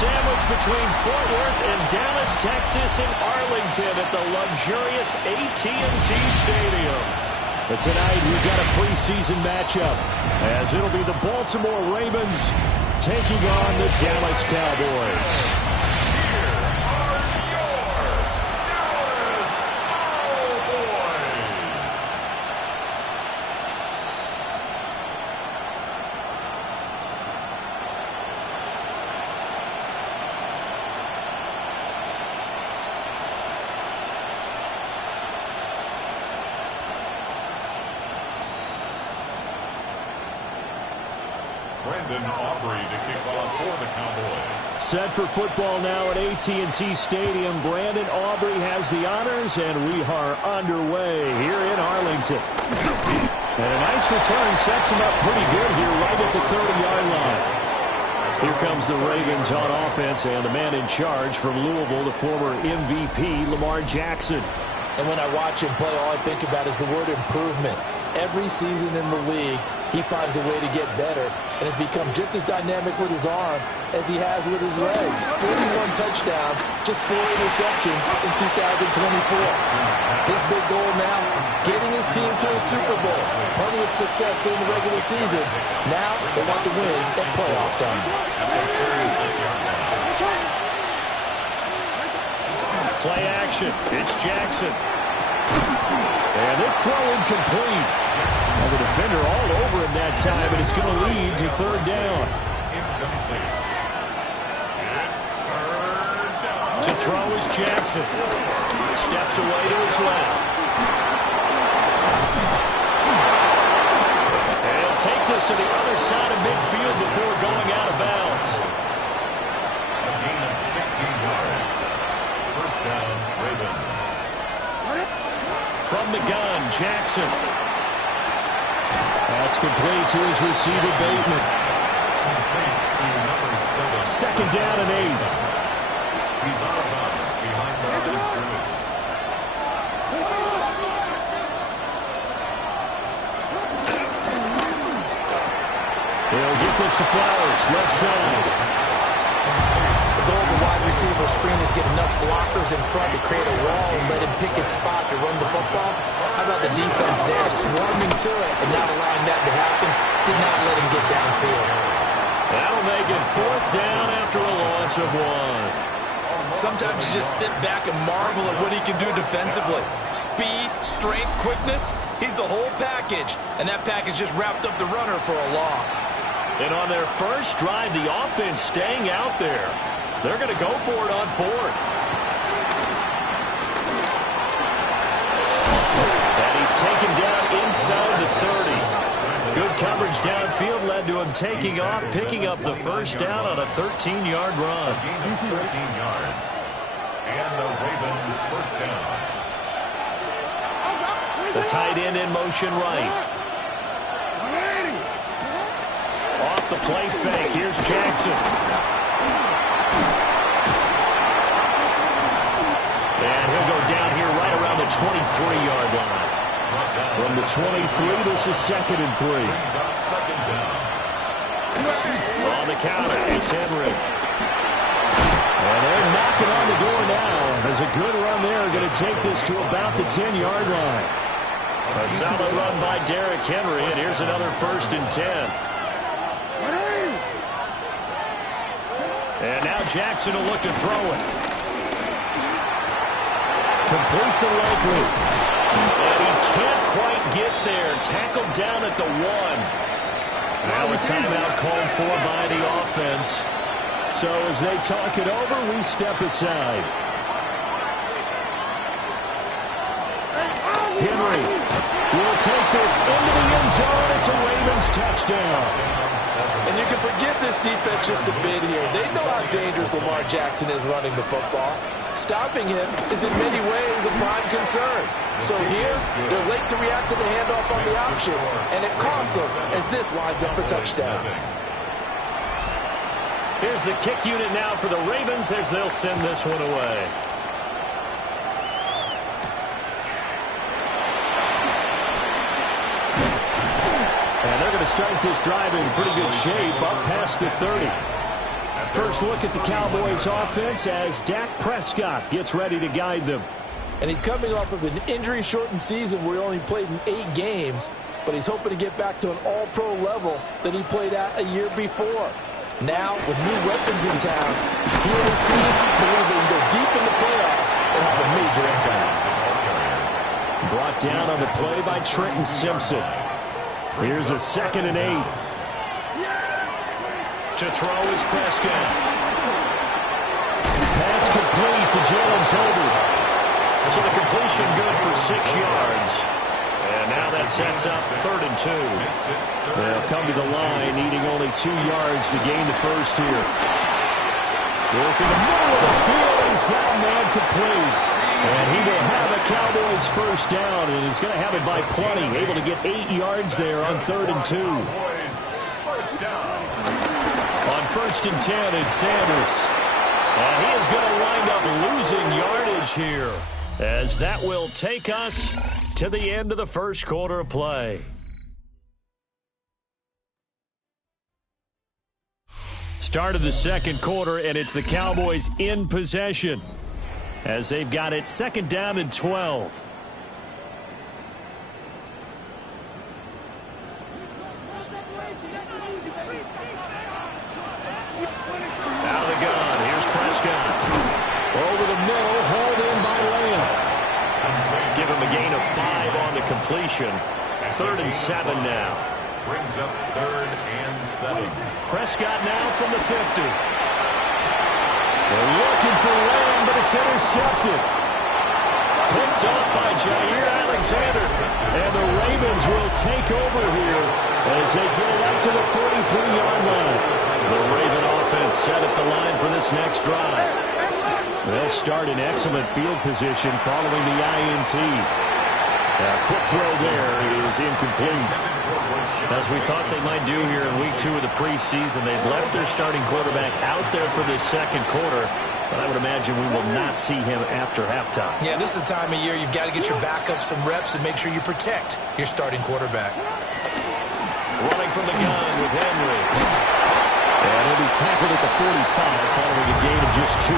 sandwich between Fort Worth and Dallas, Texas, and Arlington at the luxurious AT&T Stadium. But tonight we've got a preseason matchup, as it'll be the Baltimore Ravens taking on the Dallas Cowboys. Set for football now at AT&T Stadium. Brandon Aubrey has the honors, and we are underway here in Arlington. And a nice return sets him up pretty good here right at the 30-yard line. Here comes the Ravens on offense, and the man in charge from Louisville, the former MVP, Lamar Jackson. And when I watch him play, all I think about is the word improvement. Every season in the league, he finds a way to get better and has become just as dynamic with his arm as he has with his legs. 41 touchdowns, just 4 interceptions in 2024. His big goal now, getting his team to a Super Bowl. Plenty of success during the regular season. Now they want to win at playoff time. Play action. It's Jackson. And this throw incomplete. Well, the defender all over him that time, and it's going to lead to third down. To throw is Jackson. Steps away to his left. And he'll take this to the other side of midfield before going out of bounds. A gain of 16 yards. First down, Ravens. From the gun, Jackson. That's complete to his receiver, Bateman. Second down and 8. He's out of bounds behind the line of scrimmage. He'll get this to Flowers, left side. The goal of the wide receiver screen is get enough blockers in front to create a wall and let him pick his spot to run the football. How about the defense there, swarming to it and not allowing that to happen? Did not let him get downfield. That'll make it fourth down after a loss of 1. Sometimes you just sit back and marvel at what he can do defensively. Speed, strength, quickness, he's the whole package. And that package just wrapped up the runner for a loss. And on their first drive, the offense staying out there. They're going to go for it on fourth. And he's taken down inside the 30. Good coverage downfield led to him taking off, picking up the first down on a 13-yard run. A gain of 13 yards. And the Ravens first down. The tight end in motion right. Off the play fake, here's Jackson. And he'll go down here right around the 23-yard line. From the 23, this is 2nd and 3. On the counter, it's Henry. And they're knocking on the door now. There's a good run there. Going to take this to about the 10-yard line. A solid run by Derrick Henry, and here's another 1st and 10. And now Jackson will look to throw it. Complete to Likely. And he can't quite get there. Tackled down at the 1. Now a timeout called for by the offense. So as they talk it over, we step aside. Henry will take this into the end zone. It's a Ravens touchdown. And you can forgive this defense just a bit here. They know how dangerous Lamar Jackson is running the football. Stopping him is in many ways a prime concern. So here, they're late to react to the handoff on the option, and it costs them as this winds up a touchdown. Here's the kick unit now for the Ravens as they'll send this one away. And they're going to start this drive in pretty good shape, up past the 30. At First look at the Cowboys offense as Dak Prescott gets ready to guide them. And he's coming off of an injury-shortened season where he only played in 8 games, but he's hoping to get back to an all-pro level that he played at a year before. Now, with new weapons in town, he and his team believe they can go deep in the playoffs and have a major impact. Brought down on the play by Trenton Simpson. Here's a 2nd and 8. To throw is Prescott. Pass complete to Jalen Tolbert. So the completion good for 6 yards. And now that sets up 3rd and 2. They'll come to the line, needing only 2 yards to gain the first here. Work in the middle of the field. He's got a man complete. And he will have a Cowboys first down, and he's going to have it by plenty. Able to get 8 yards there on 3rd and 2. On 1st and 10, it's Sanders. And he is going to wind up losing yardage here, as that will take us to the end of the first quarter of play. Start of the second quarter, and it's the Cowboys in possession, as they've got it 2nd down and 12. Out of the gun, here's Prescott. Over the middle, hauled in by Lamb. Give him a gain of 5 on the completion. 3rd and 7 now. Brings up 3rd and 7. Prescott now from the 50. They're looking for Lamb, but it's intercepted. Picked up by Jair Alexander. And the Ravens will take over here as they get it up to the 43-yard line. The Raven offense set at the line for this next drive. They'll start in excellent field position following the INT. A quick throw there is incomplete. As we thought they might do here in week 2 of the preseason, they've left their starting quarterback out there for this second quarter, but I would imagine we will not see him after halftime. Yeah, this is the time of year you've got to get your backup some reps and make sure you protect your starting quarterback. Running from the gun with Henry. And he'll be tackled at the 45 following a gain of just 2.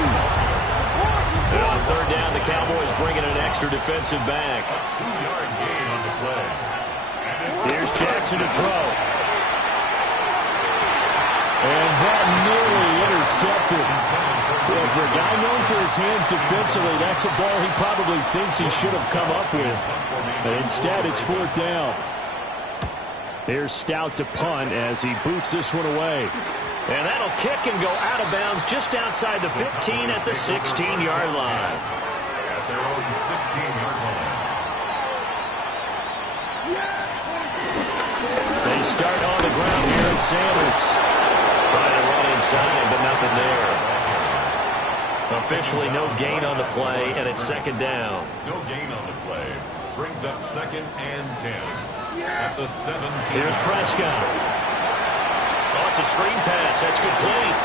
And on 3rd down, the Cowboys bringing an extra defensive back. 2-yard gain on the play. Here's Jackson to throw. And that nearly intercepted. Well, for a guy known for his hands defensively, that's a ball he probably thinks he should have come up with. But instead, it's 4th down. Here's Stout to punt as he boots this one away. And that'll kick and go out of bounds just outside the 15 at the 16-yard line. At their own 16-yard line. They start on the ground here at Sanders. Trying to run inside, but nothing there. Officially no gain on the play, and it's 2nd down. No gain on the play. Brings up 2nd and 10. At the 17. Here's Prescott. Oh, it's a screen pass. That's complete.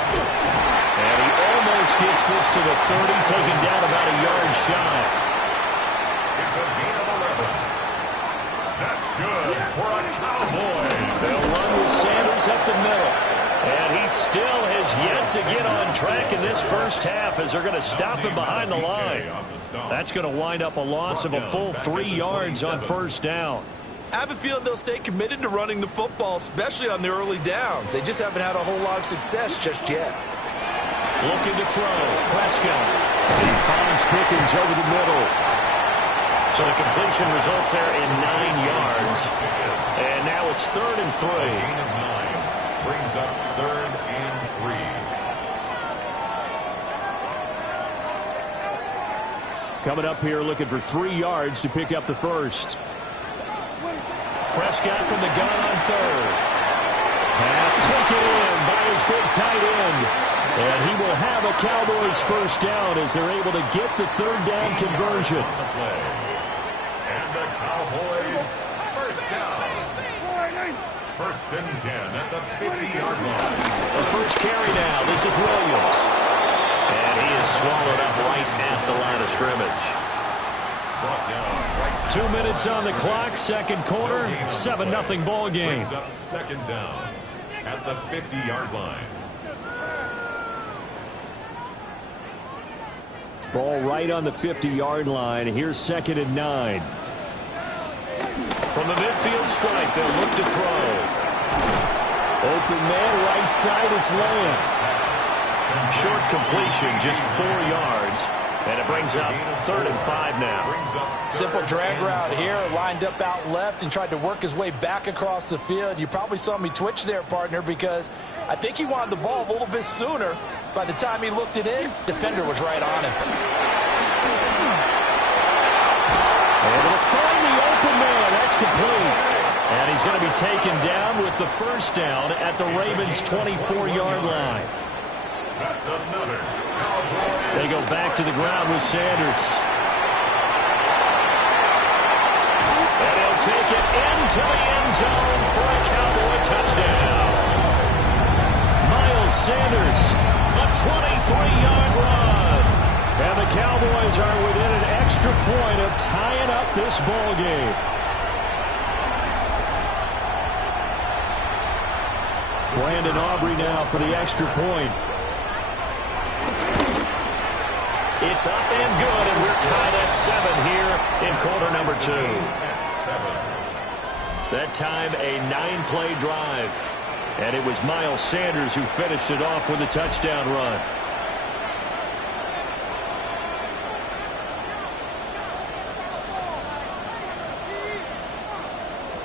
And he almost gets this to the 30, taken down about a yard shy. It's a gain of 11. That's good for a Cowboy. They'll run with Sanders up the middle. And he still has yet to get on track in this first half as they're going to stop him behind the line. That's going to wind up a loss of a full 3 yards on 1st down. I have a feeling they'll stay committed to running the football, especially on the early downs. They just haven't had a whole lot of success just yet. Looking to throw. Prescott. He finds Pickens over the middle. So the completion results there in 9 yards. And now it's 3rd and 3. Gain of 9. Brings up 3rd and 3. Coming up here looking for 3 yards to pick up the first. Prescott from the gun on 3rd. Pass taken in by his big tight end. And he will have a Cowboys first down as they're able to get the 3rd down conversion. And the Cowboys first down. 1st and 10 at the 50-yard line. The first carry now. This is Williams. And he is swallowed up right at the line of scrimmage. 2 minutes on the clock, second quarter, 7-0 ball game. Brings up 2nd down at the 50-yard line. Ball right on the 50-yard line. Here's 2nd and 9. From the midfield stripe, they'll look to throw. Open man, right side, it's Lamb. Short completion, just 4 yards. And it brings up 3rd and 5 now. Simple drag route here, lined up out left and tried to work his way back across the field. You probably saw me twitch there, partner, because I think he wanted the ball a little bit sooner. By the time he looked it in, defender was right on him. Able to find the open man. That's complete. And he's going to be taken down with the first down at the Ravens' 24-yard line. That's another. They go back to the ground with Sanders. And he'll take it into the end zone for a Cowboy touchdown. Miles Sanders, a 23-yard run. And the Cowboys are within an extra point of tying up this ball game. Brandon Aubrey now for the extra point. It's up and good, and we're tied at 7 here in quarter number 2. That time, a 9-play drive. And it was Miles Sanders who finished it off with a touchdown run.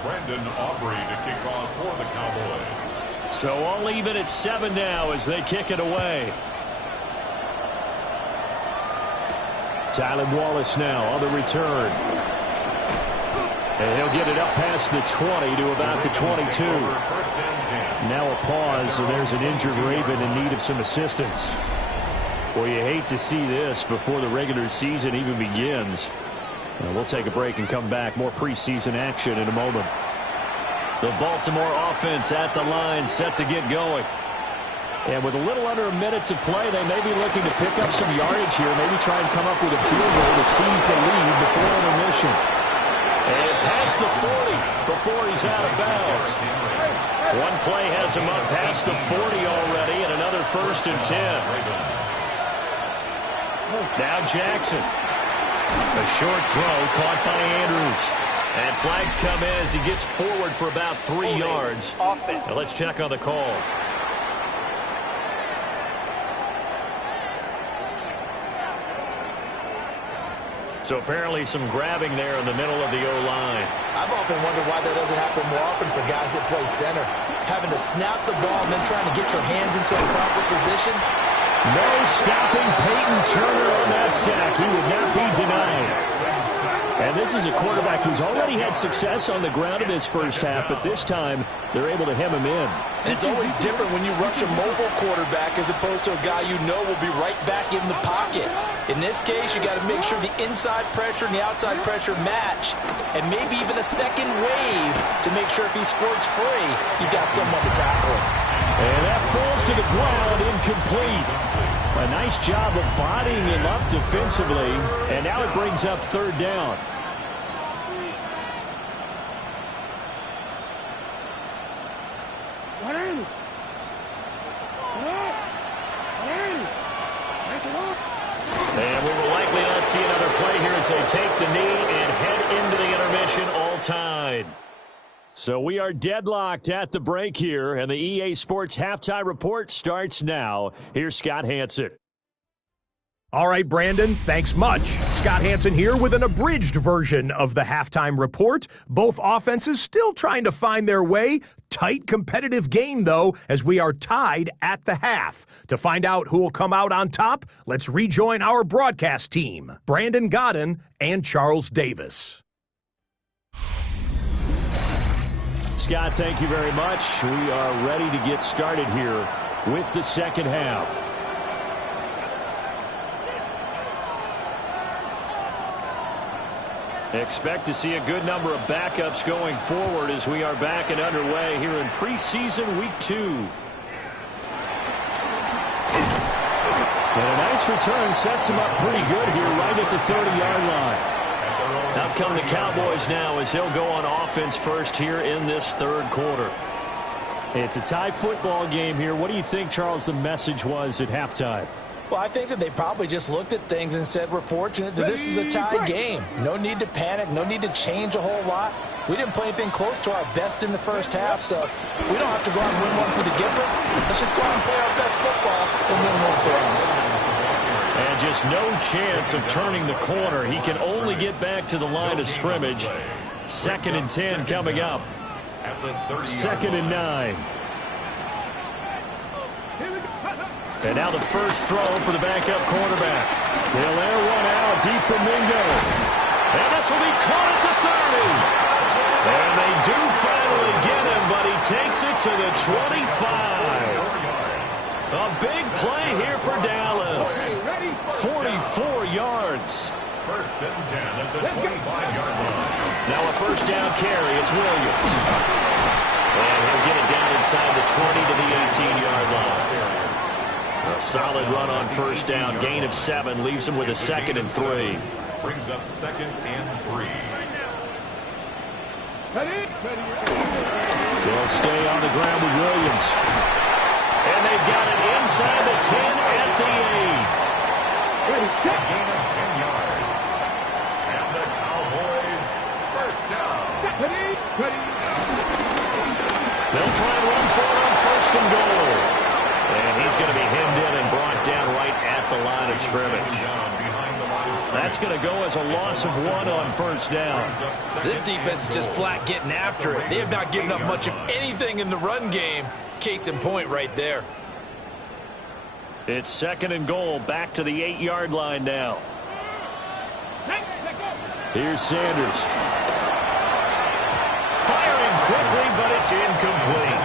Brandon Aubrey to kick off for the Cowboys. So all even at 7 now as they kick it away. Tylan Wallace now on the return. And he'll get it up past the 20 to about the 22. Now a pause, and there's an injured Raven in need of some assistance. Well, you hate to see this before the regular season even begins. We'll take a break and come back. More preseason action in a moment. The Baltimore offense at the line, set to get going. And with a little under a minute to play, they may be looking to pick up some yardage here, maybe try and come up with a field goal to seize the lead before intermission. And past the 40 before he's out of bounds. One play has him up past the 40 already, and another 1st and 10. Now Jackson. A short throw caught by Andrews. And flags come in as he gets forward for about 3 yards. Now let's check on the call. So apparently some grabbing there in the middle of the O-line. I've often wondered why that doesn't happen more often for guys that play center. Having to snap the ball and then trying to get your hands into a proper position. No stopping Peyton Turner on that sack. He would not be denied. And this is a quarterback who's already had success on the ground in this first half, but this time they're able to hem him in. And it's always different when you rush a mobile quarterback as opposed to a guy you know will be right back in the pocket. In this case, you got to make sure the inside pressure and the outside pressure match, and maybe even a second wave to make sure if he squirts free, you've got someone to tackle him. And that falls to the ground, incomplete. A nice job of bodying him up defensively, and now it brings up 3rd down. And we will likely not see another play here as they take the knee and head into the intermission, all tied. So we are deadlocked at the break here, and the EA Sports Halftime Report starts now. Here's Scott Hanson. All right, Brandon, thanks much. Scott Hanson here with an abridged version of the Halftime Report. Both offenses still trying to find their way. Tight competitive game, though, as we are tied at the half. To find out who will come out on top, let's rejoin our broadcast team, Brandon Godden and Charles Davis. Scott, thank you very much. We are ready to get started here with the second half. Expect to see a good number of backups going forward as we are back and underway here in preseason week 2. And a nice return sets him up pretty good here right at the 30-yard line. Out come the Cowboys now as they'll go on offense first here in this 3rd quarter. It's a tie football game here. What do you think, Charles, the message was at halftime? Well, I think that they probably just looked at things and said, we're fortunate that this is a tie game. No need to panic, no need to change a whole lot. We didn't play anything close to our best in the first half, so we don't have to go out and win one for the giver. Let's just go out and play our best football and win one for us. And just no chance of turning the corner. He can only get back to the line of scrimmage. 2nd and 10 coming up. 2nd and 9. And now the first throw for the backup quarterback. They'll air one out deep from Mingo. And this will be caught at the 30. And they do finally get him, but he takes it to the 25. A big play here for Dallas. 44 yards. 1st and 10 at the 25-yard line. Now a first down carry. It's Williams. And he'll get it down inside the 20 to the 18-yard line. A solid run on first down. Gain of 7 leaves him with a 2nd and 3. Brings up 2nd and 3. They'll stay on the ground with Williams. And they've got it inside the 10 at the 8. A gain of 10 yards. And the Cowboys first down. They'll try and run for it on 1st and goal. And he's going to be hemmed in and brought down right at the line of scrimmage. That's going to go as a loss of 1 on first down. This defense is just flat getting after it. They have not given up much of anything in the run game. Case in point right there. It's 2nd and goal, back to the 8-yard line now. Here's Sanders. Firing quickly, but it's incomplete.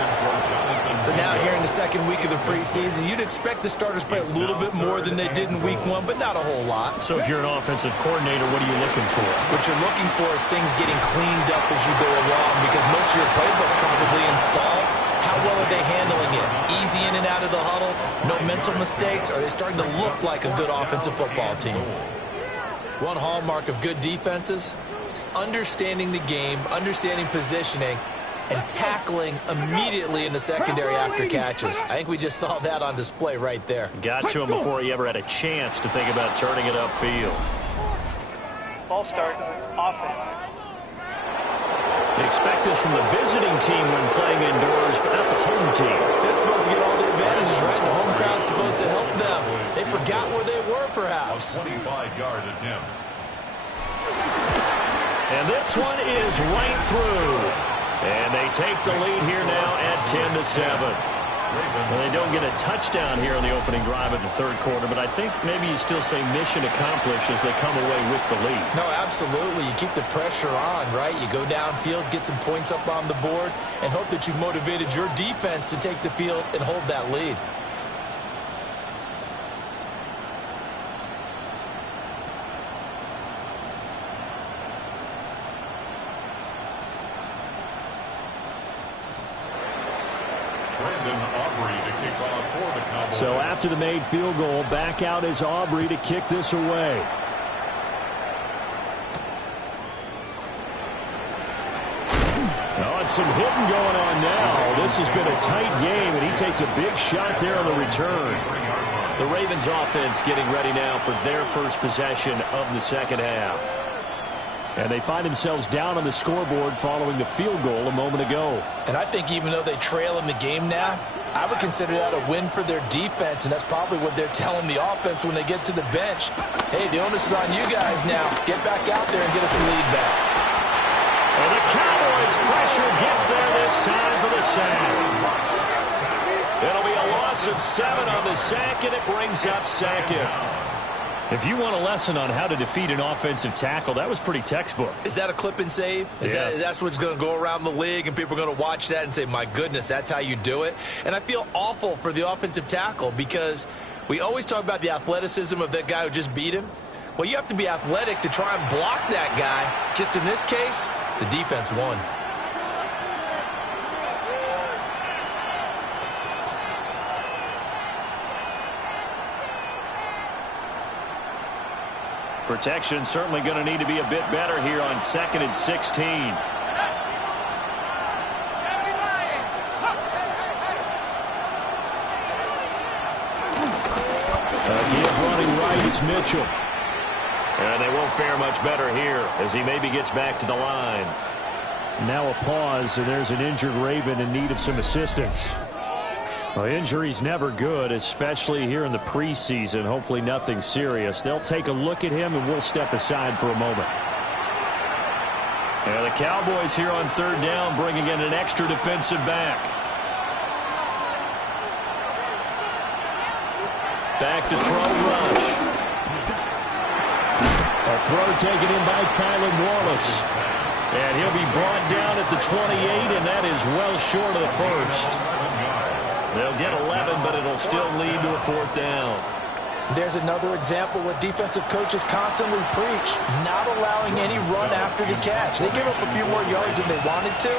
So now here in the 2nd week of the preseason, you'd expect the starters play a little bit more than they did in week 1, but not a whole lot. So if you're an offensive coordinator, what are you looking for? What you're looking for is things getting cleaned up as you go along, because most of your playbook's probably installed. How well are they handling it? Easy in and out of the huddle? No mental mistakes? Are they starting to look like a good offensive football team? One hallmark of good defenses is understanding the game, understanding positioning, and tackling immediately in the secondary after catches. I think we just saw that on display right there. Got to him before he ever had a chance to think about turning it upfield. Ball start, offense. They expect this from the visiting team when playing indoors, but not the home team. They're supposed to get all the advantages, right? The home crowd's supposed to help them. They forgot where they were, perhaps. 25-yard attempt. And this one is right through. And they take the lead here now at 10-7. Well, they don't get a touchdown here on the opening drive of the 3rd quarter, but I think maybe you still say mission accomplished as they come away with the lead. No, absolutely. You keep the pressure on, right? You go downfield, get some points up on the board, and hope that you've motivated your defense to take the field and hold that lead. So after the made field goal, back out is Aubrey to kick this away. Oh, and some hitting going on now. This has been a tight game, and he takes a big shot there on the return. The Ravens offense getting ready now for their first possession of the 2nd half. And they find themselves down on the scoreboard following the field goal a moment ago. And I think even though they trail in the game now, I would consider that a win for their defense, and that's probably what they're telling the offense when they get to the bench. Hey, the onus is on you guys now. Get back out there and get us the lead back. And the Cowboys pressure gets there this time for the sack. It'll be a loss of 7 on the sack, and it brings up 2nd. If you want a lesson on how to defeat an offensive tackle, that was pretty textbook. Is that a clip and save? Yes. That's what's going to go around the league, and people are going to watch that and say, my goodness, that's how you do it? And I feel awful for the offensive tackle because we always talk about the athleticism of that guy who just beat him. Well, you have to be athletic to try and block that guy. Just in this case, the defense won. Protection certainly going to need to be a bit better here on 2nd and 16. Mitchell. And they won't fare much better here as he maybe gets back to the line. Now a pause, and there's an injured Raven in need of some assistance. Well, injury's never good, especially here in the preseason. Hopefully nothing serious. They'll take a look at him, and we'll step aside for a moment. And the Cowboys here on third down, bringing in an extra defensive back. Back to throw, rush. A throw taken in by Tylan Wallace. And he'll be brought down at the 28, and that is well short of the first. They'll get 11, but it'll still lead to a fourth down. There's another example what defensive coaches constantly preach, not allowing any run after the catch. They give up a few more yards than they wanted to,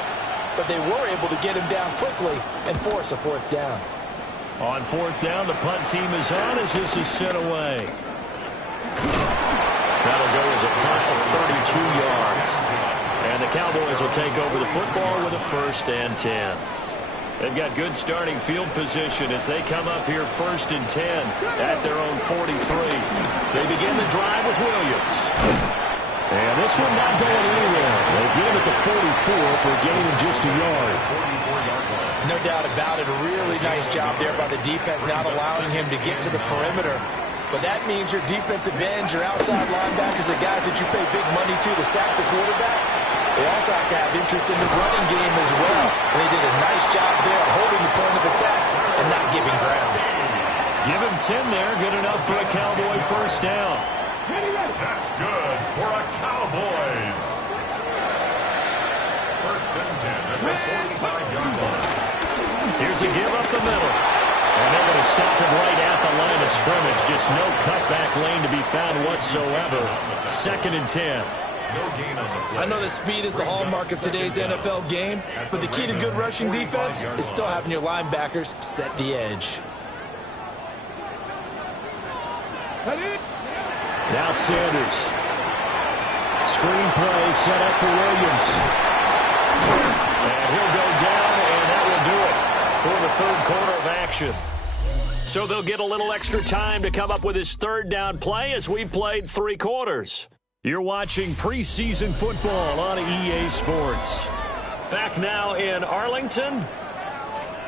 but they were able to get him down quickly and force a fourth down. On fourth down, the punt team is on as this is sent away. That'll go as a punt of 32 yards. And the Cowboys will take over the football with a 1st and 10. They've got good starting field position as they come up here 1st and 10 at their own 43. They begin the drive with Williams. And this one not going anywhere. They get him at the 44 for a gain of just a yard. No doubt about it. A really nice job there by the defense, not allowing him to get to the perimeter. But that means your defensive ends, your outside linebackers, the guys that you pay big money to sack the quarterback, they also have to have interest in the running game as well. And they did a nice job there holding the point of attack and not giving ground. Give him 10 there. Good enough for a Cowboy 1st down. That's good for a Cowboys. 1st and 10 at the 45-yard line. Here's a give up the middle. And they're going to stop him right at the line of scrimmage. Just no cutback lane to be found whatsoever. 2nd and 10. I know that speed is the hallmark of today's NFL game, but the key to good rushing defense is still having your linebackers set the edge. Now Sanders. Screen play set up for Williams. And he'll go down, and that will do it for the 3rd quarter of action. So they'll get a little extra time to come up with his 3rd down play as we played 3 quarters. You're watching preseason football on EA Sports. Back now in Arlington.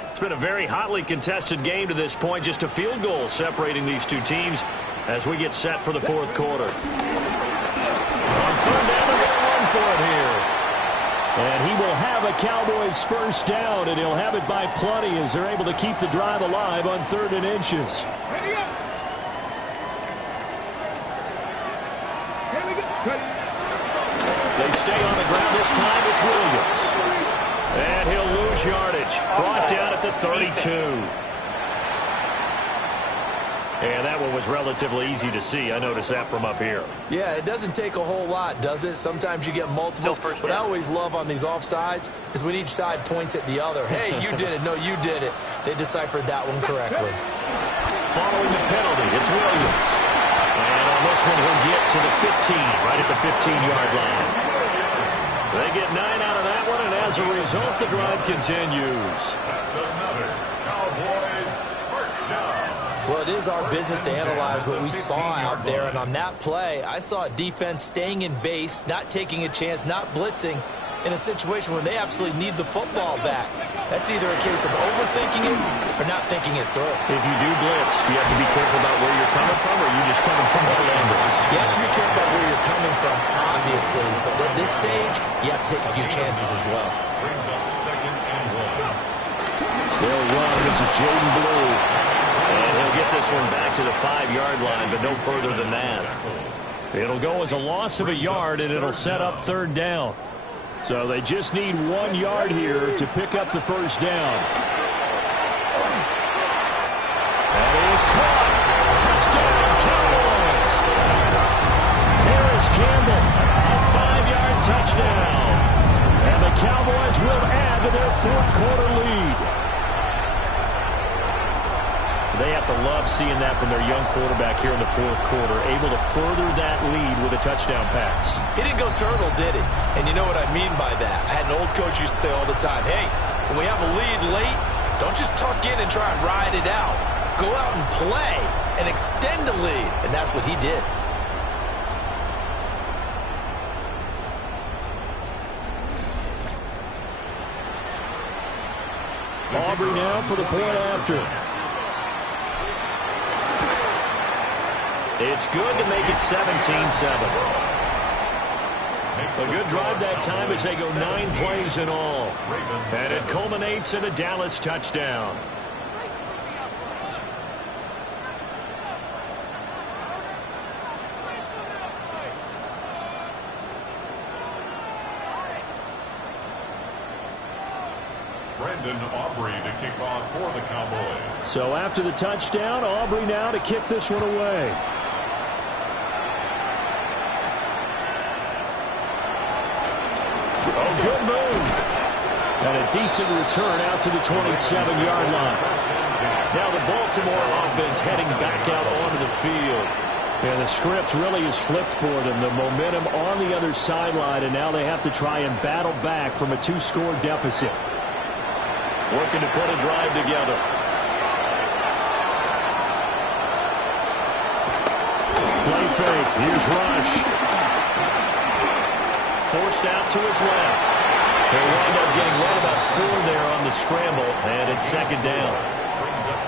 It's been a very hotly contested game to this point. Just a field goal separating these two teams as we get set for the 4th quarter. On 3rd down, they're going to run for it here. And he will have a Cowboys 1st down, and he'll have it by plenty as they're able to keep the drive alive on 3rd and inches. They stay on the ground this time. It's Williams. And he'll lose yardage. Brought down at the 32. And that one was relatively easy to see. I noticed that from up here. Yeah, it doesn't take a whole lot, does it? Sometimes you get multiples. What I always love on these offsides is when each side points at the other. Hey, you did it. No, you did it. They deciphered that one correctly. Following the penalty, it's Williams. And on this one, he'll get to the 15, right at the 15-yard line. They get 9 out of that one, and as a result, the drive continues. That's another Cowboys 1st down. Well, it is our business to analyze what we saw out there, and on that play, I saw a defense staying in base, not taking a chance, not blitzing, in a situation where they absolutely need the football back. That's either a case of overthinking it or not thinking it through. If you do blitz, do you have to be careful about where you're coming from, or are you just coming from all angles? You have to be careful about where you're coming from, obviously, but at this stage, you have to take a few chances as well. Brings up 2nd and 1. They'll run. This is Jaden Blue. And he'll get this one back to the 5-yard line, but no further than that. It'll go as a loss of a yard, and it'll set up 3rd down. So they just need 1 yard here to pick up the 1st down. That is caught. Touchdown, Cowboys. Harris Campbell, a 5-yard touchdown. And the Cowboys will add to their 4th quarter lead. They have to love seeing that from their young quarterback here in the 4th quarter, able to further that lead with a touchdown pass. He didn't go turtle, did he? And you know what I mean by that. I had an old coach used to say all the time, hey, when we have a lead late, don't just tuck in and try and ride it out. Go out and play. and extend the lead, and that's what he did. Aubrey now for the point after. It's good to make it 17-7. A good drive that time as they go 9 plays in all. And it culminates in a Dallas touchdown. Aubrey to kick off for the Cowboys. So after the touchdown, Aubrey now to kick this one away. Oh, good move. And a decent return out to the 27-yard line. Now the Baltimore offense heading back out onto the field. And the script really is flipped for them. The momentum on the other sideline, and now they have to try and battle back from a 2-score deficit. Working to put a drive together. Play fake. Here's Rush. Forced out to his left. He'll wind up getting right about 4 there on the scramble, and it's second down.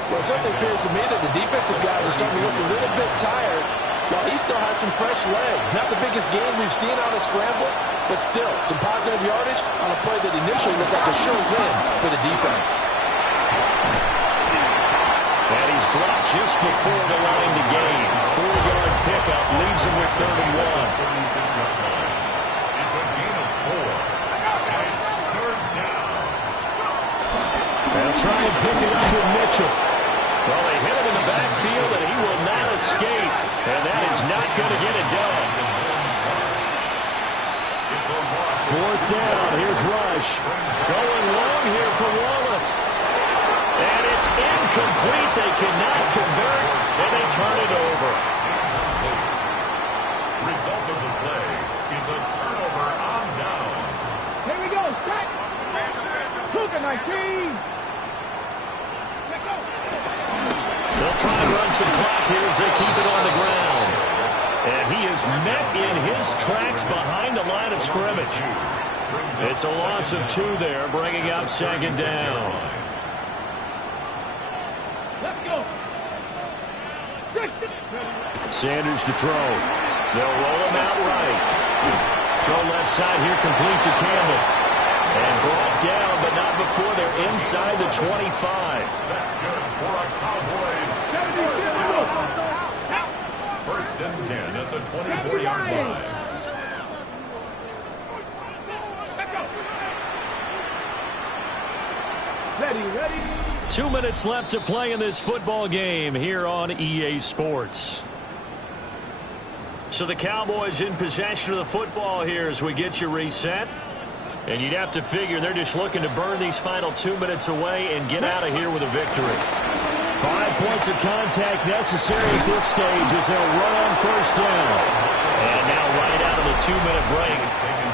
Well, it certainly appears to me that the defensive guys are starting to look a little bit tired while he still has some fresh legs. Not the biggest game we've seen on a scramble, but still, some positive yardage on a play that initially looked like a sure win for the defense. And he's dropped just before the line to gain. 4-yard pickup leaves him with 31. It's a gain of 4. And it's third down. They'll try and pick it up with Mitchell. Well, they hit him in the backfield, and he will not escape. And that is not going to get it done. Fourth down. Here's Rush. Going long here for Wallace. And it's incomplete. They cannot convert, and they turn it over. Result of the play is a turnover on downs. Here we go. Set. Cougar 19. They'll try and run some clock here as they keep it on the ground. And he is met in his tracks behind the line of scrimmage. It's a loss of 2 there, bringing up second down. Let's go. Sanders to throw. They'll roll him out right. Throw left side here, complete to Campbell. And brought down, but not before they're inside the 25. That's good for a Cowboys first and 10 at the 24-yard line. Ready. 2 minutes left to play in this football game here on EA Sports. So the Cowboys in possession of the football here as we get you reset. And you'd have to figure they're just looking to burn these final 2 minutes away and get out of here with a victory. 5 points of contact necessary at this stage as they'll run on first down. And now right out of the 2-minute break,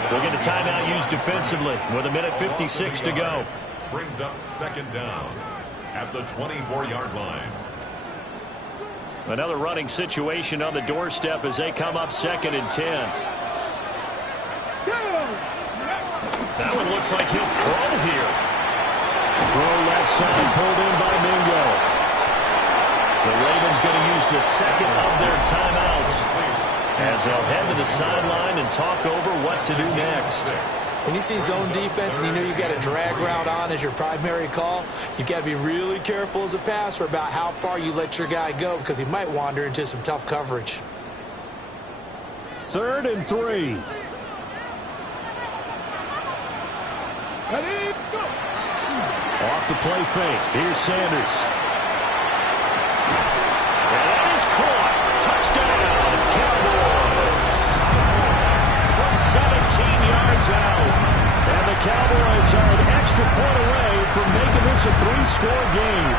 we'll get a timeout used defensively with 1:56 to go. Brings up second down at the 24-yard line. Another running situation on the doorstep as they come up 2nd and 10. That one looks like he'll throw here. Throw left side, pulled in by Mingo. The Ravens going to use the second of their timeouts as they'll head to the sideline and talk over what to do next. When you see zone defense and you know you've got a drag route on as your primary call, you've got to be really careful as a passer about how far you let your guy go because he might wander into some tough coverage. 3rd and 3. Ready, go. Off the play fake. Here's Sanders. And that is caught. Touchdown, Cowboys. From 17 yards out. And the Cowboys are an extra point away from making this a 3-score game.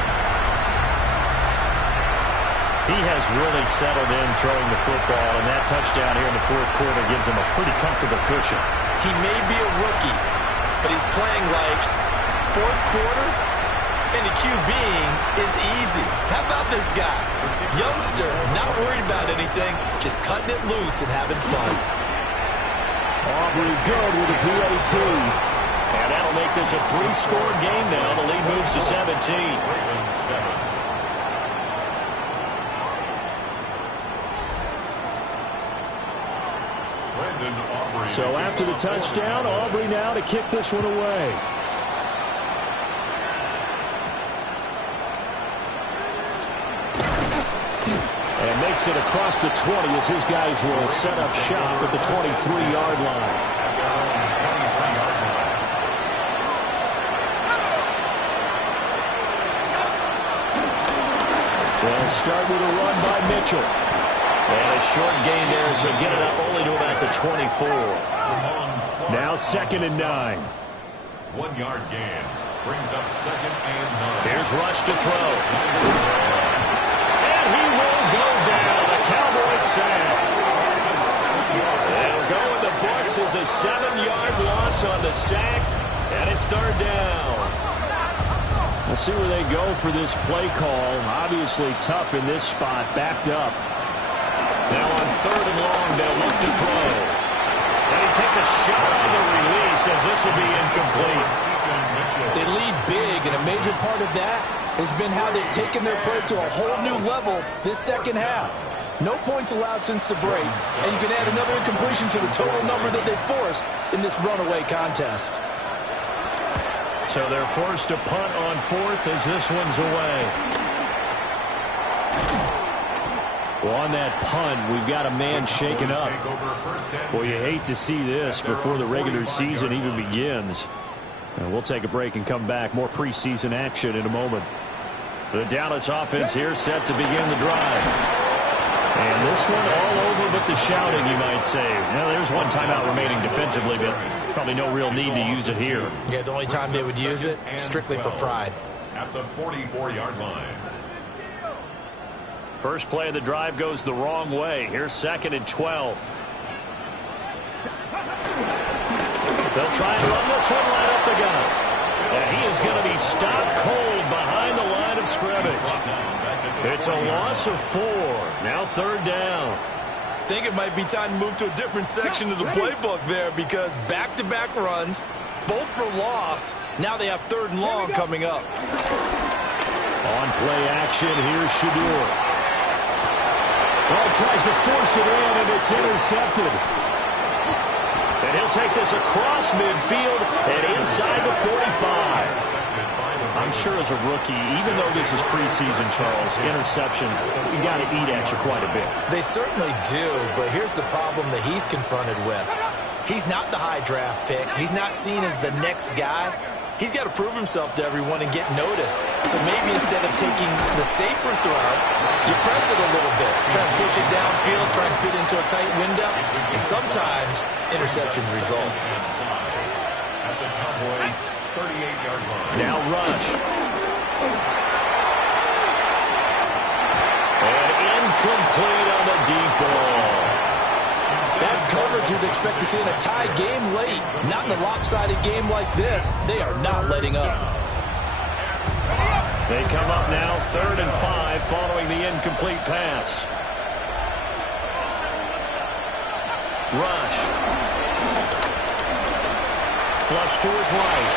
He has really settled in throwing the football, and that touchdown here in the 4th quarter gives him a pretty comfortable cushion. He may be a rookie, but he's playing like 4th quarter, and the QBing is easy. How about this guy? Youngster, not worried about anything, just cutting it loose and having fun. Aubrey good with a PAT. And that'll make this a 3-score game now. The lead moves to 17. So after the touchdown, Aubrey now to kick this one away. And makes it across the 20 as his guys will set up shop at the 23-yard line. They'll start with a run by Mitchell. And a short gain there as he'll get it up only to about the 24. Now 2nd and 9. 1-yard gain. Brings up 2nd and 9. Here's Rush to throw. And he will go down. The Cowboys sack. They'll go in the books as a 7-yard loss on the sack. And it's 3rd down. We'll see where they go for this play call. Obviously tough in this spot. Backed up. Now on 3rd and long, they'll look to throw. And he takes a shot on the release as this will be incomplete. They lead big, and a major part of that has been how they've taken their play to a whole new level this second half. No points allowed since the break, and you can add another incompletion to the total number that they forced in this runaway contest. So they're forced to punt on 4th as this one's away. Well, on that punt, we've got a man shaken up. Well, you hate to see this before the regular season even begins. And we'll take a break and come back. More preseason action in a moment. The Dallas offense here set to begin the drive. And this one all over but the shouting, you might say. Now, there's one timeout remaining defensively, but probably no real need to use it here. Yeah, the only time they would use it, strictly for pride. At the 44-yard line. First play of the drive goes the wrong way. Here's 2nd and 12. They'll try and run this one right up the gut. And he is going to be stopped cold behind the line of scrimmage. It's a loss of 4. Now 3rd down. I think it might be time to move to a different section of the playbook there because back-to-back runs, both for loss. Now they have 3rd and long coming up. On play action, here's Shadur. Well, tries to force it in, and it's intercepted. And he'll take this across midfield and inside the 45. I'm sure as a rookie, even though this is preseason, Charles, interceptions, you got to eat at you quite a bit. They certainly do, but here's the problem that he's confronted with. He's not the high draft pick. He's not seen as the next guy. He's got to prove himself to everyone and get noticed. So maybe instead of taking the safer throw, you press it a little bit. Try to push it downfield, try and fit into a tight window. And sometimes interceptions result. At the Cowboys' 38-yard line. Now Rush. And incomplete on the deep ball. That's coverage you'd expect to see in a tie game late. Not in a lopsided game like this. They are not letting up. They come up now 3rd and 5 following the incomplete pass. Rush. Flush to his right.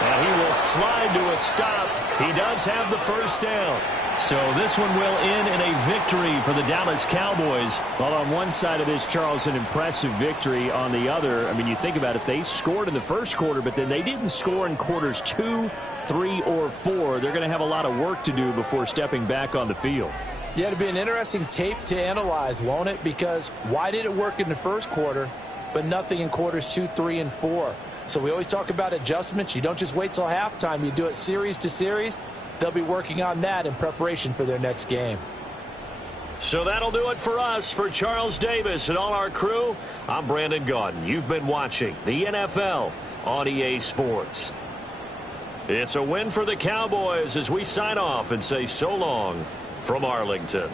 And he will slide to a stop. He does have the first down. So this one will end in a victory for the Dallas Cowboys. Well, on one side of this, Charles, an impressive victory. On the other, I mean, you think about it, they scored in the first quarter, but then they didn't score in quarters 2, 3, or 4. They're going to have a lot of work to do before stepping back on the field. Yeah, it'll be an interesting tape to analyze, won't it? Because why did it work in the first quarter, but nothing in quarters 2, 3, and 4? So we always talk about adjustments. You don't just wait till halftime. You do it series to series. They'll be working on that in preparation for their next game. So that'll do it for us. For Charles Davis and all our crew, I'm Brandon Gaudin. You've been watching the NFL on EA Sports. It's a win for the Cowboys as we sign off and say so long from Arlington.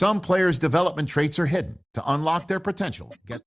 Some players' development traits are hidden. To unlock their potential, get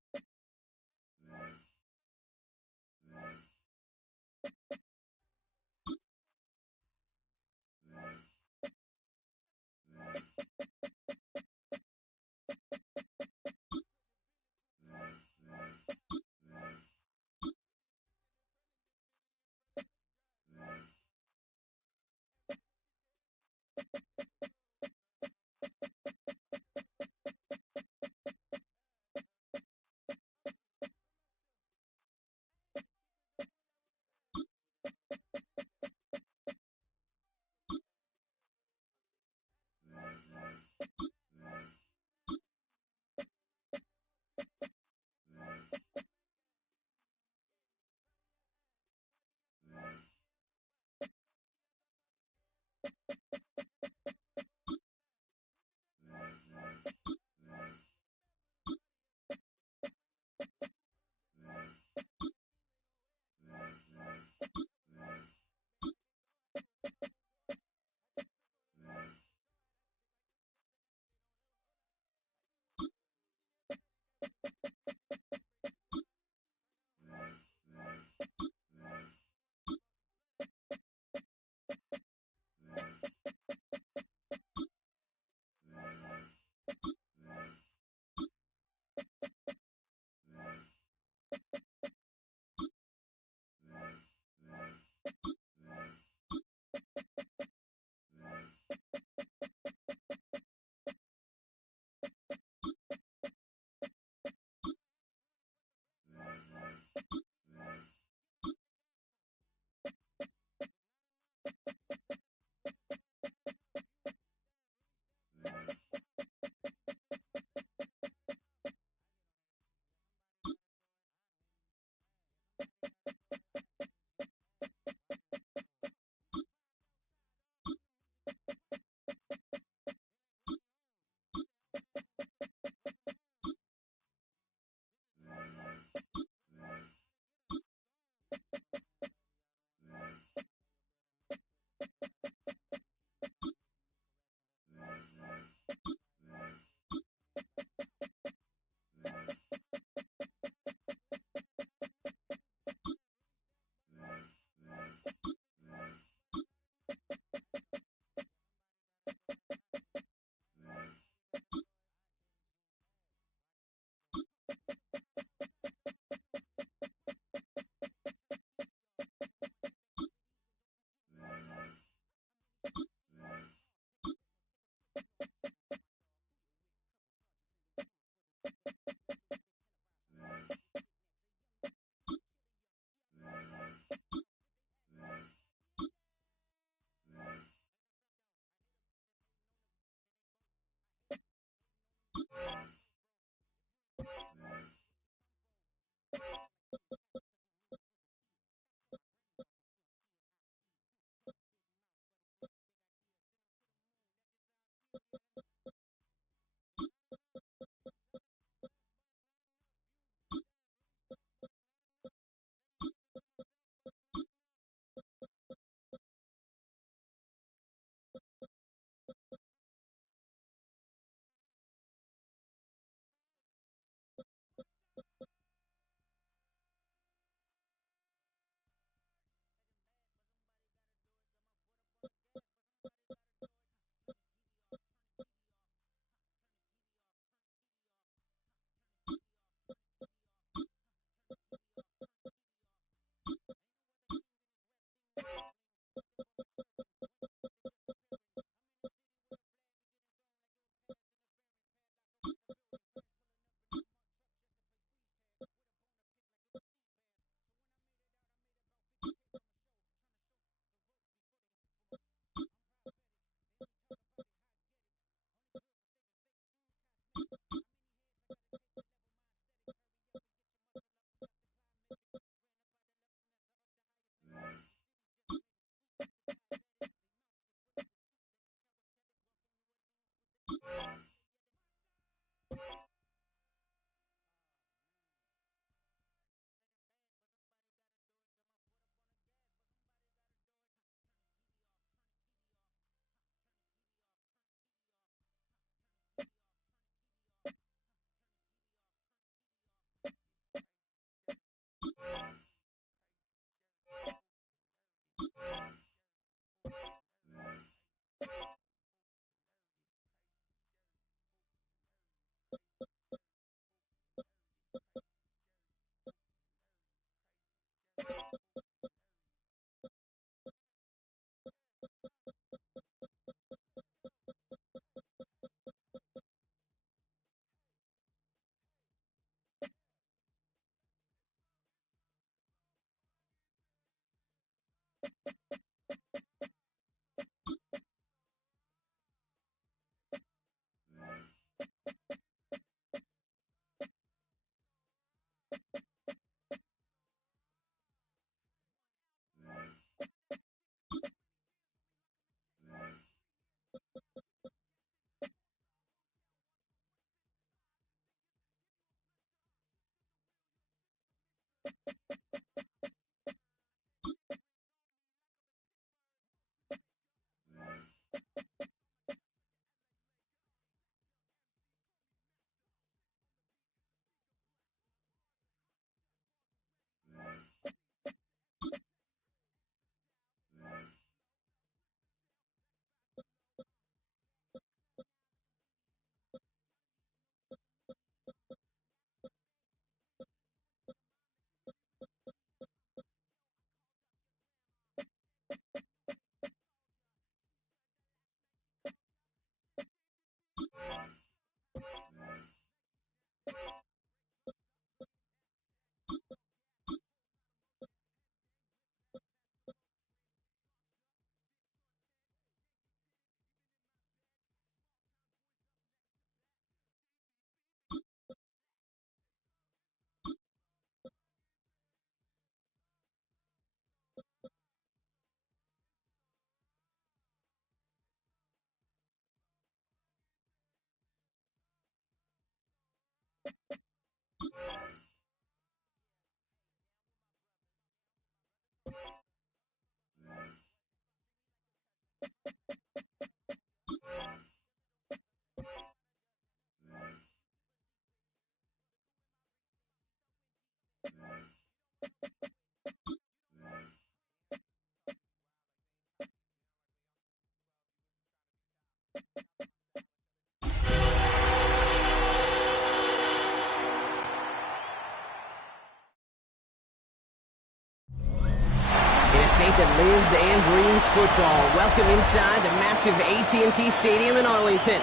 State that lives and breathes football. Welcome inside the massive AT&T Stadium in Arlington.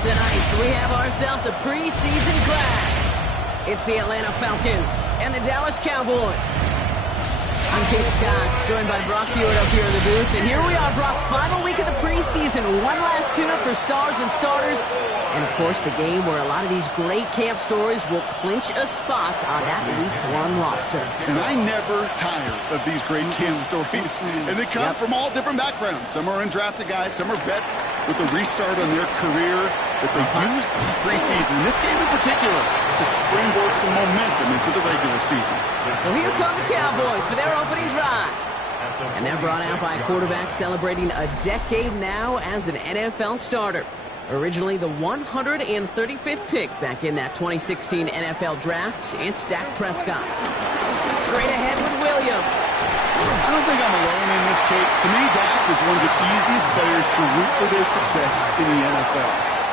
Tonight, we have ourselves a preseason clash. It's the Atlanta Falcons and the Dallas Cowboys. I'm Kate Scott, joined by Brock Hewitt up here in the booth. And here we are, Brock, final week of the preseason. One last tune-up for stars and starters. And, of course, the game where a lot of these great camp stories will clinch a spot on that Week 1 roster. And I never tire of these great camp stories. And they come from all different backgrounds. Some are undrafted guys, some are vets with a restart on their career that they use the preseason, in this game in particular, to springboard some momentum into the regular season. Well, here come the Cowboys for their opening drive. And they're brought out by a quarterback celebrating a decade now as an NFL starter. Originally the 135th pick back in that 2016 NFL Draft, it's Dak Prescott. Straight ahead with Williams. I don't think I'm alone in this, Kate. To me, Dak is one of the easiest players to root for their success in the NFL.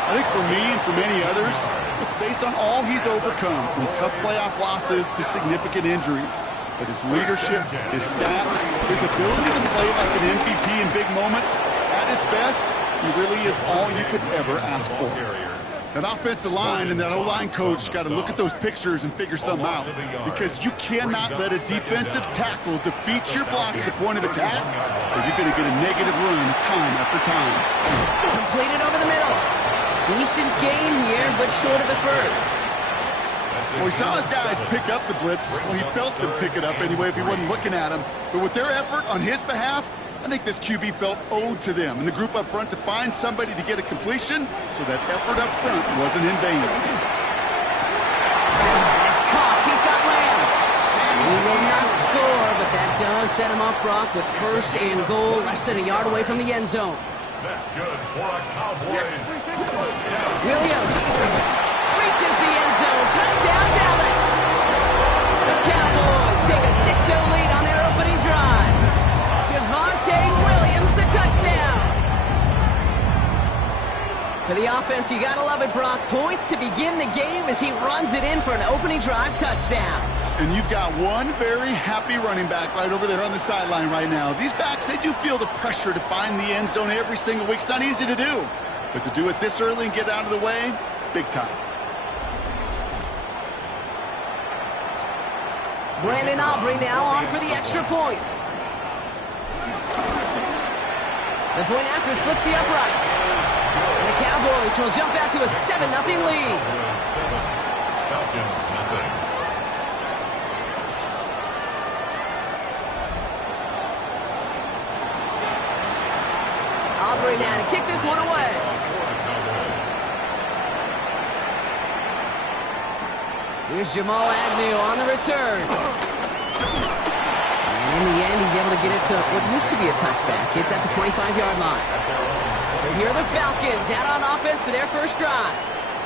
I think for me and for many others, it's based on all he's overcome, from tough playoff losses to significant injuries. But his leadership, his stats, his ability to play like an MVP in big moments, at his best, he really is all you could ever ask for. That offensive line and that O-line coach got to look at those pictures and figure something out, because you cannot let a defensive tackle defeat your block at the point of attack, or you're going to get a negative run time after time. Completed over the middle. Decent gain here, but short of the first. Well, we saw his guys pick up the blitz. Well, he felt them pick it up anyway if he wasn't looking at him. But with their effort on his behalf, I think this QB felt owed to them and the group up front to find somebody to get a completion, so that effort up front wasn't in vain. He's caught. He's got Lamb. He will not score, but that does set him up, Brock, with first and goal, less than a yard away from the end zone. That's good for a Cowboys touchdown. Williams reaches the end zone. Touchdown, Dallas. The Cowboys take a 6-0 lead on their opening drive. Javonte Williams, the touchdown. For the offense, you gotta love it, Brock. Points to begin the game as he runs it in for an opening drive touchdown. And you've got one very happy running back right over there on the sideline right now. These backs, they do feel the pressure to find the end zone every single week. It's not easy to do. But to do it this early and get out of the way, big time. Brandon Aubrey now on for the extra point. The point after splits the uprights. And the Cowboys will jump out to a 7-0 lead. Falcons, nothing. Aubrey now to kick this one away. Here's Jamal Agnew on the return. And in the end, he's able to get it to what used to be a touchback. It's at the 25-yard line. So here are the Falcons out on offense for their first drive.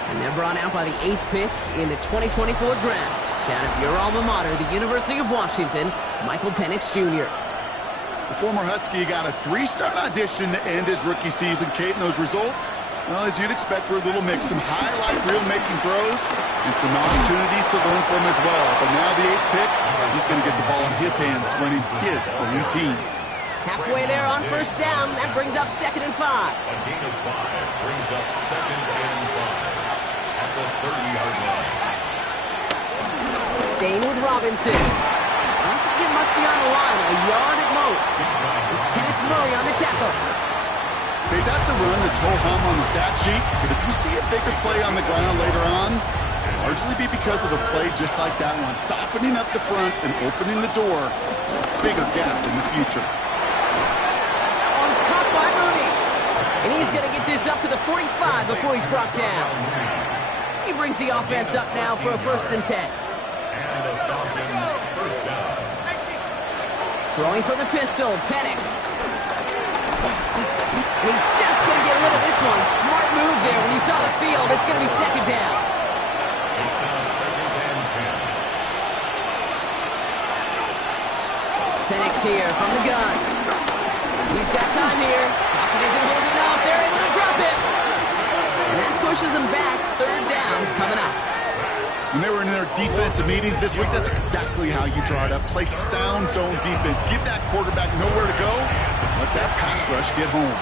And they're brought out by the 8th pick in the 2024 draft. Out of your alma mater, the University of Washington, Michael Penix Jr. The former Husky got a 3-star audition to end his rookie season. Kate, and those results, well, as you'd expect for a little mix, some highlight reel making throws and some opportunities to learn from as well. But now the 8th pick, he's going to get the ball in his hands running his own team. Halfway there on first down, that brings up 2nd and 5. A gain of 5 brings up 2nd and 5 at the 30-yard line. Staying with Robinson. Doesn't get much beyond the line, a yard at most. It's Kenneth Murray on the tackle. Okay, that's a run that's ho-hum on the stat sheet, but if you see a bigger play on the ground later on, largely be because of a play just like that one, softening up the front and opening the door, bigger gap in the future. That one's caught by Mooney, and he's going to get this up to the 45 before he's brought down. He brings the offense up now for a 1st and 10. And a Falcon first down. Throwing for the pistol, Penix. He's just going to get rid of this one. Smart move there. When you saw the field, it's going to be 2nd down. It's now 2nd and 10. Penix here from the gun. He's got time here. Pocket isn't holding up. They're able to drop it. And that pushes them back. 3rd down coming up. When they were in their defensive meetings this week, that's exactly how you draw it up. Play sound zone defense. Give that quarterback nowhere to go. Let that pass rush get home.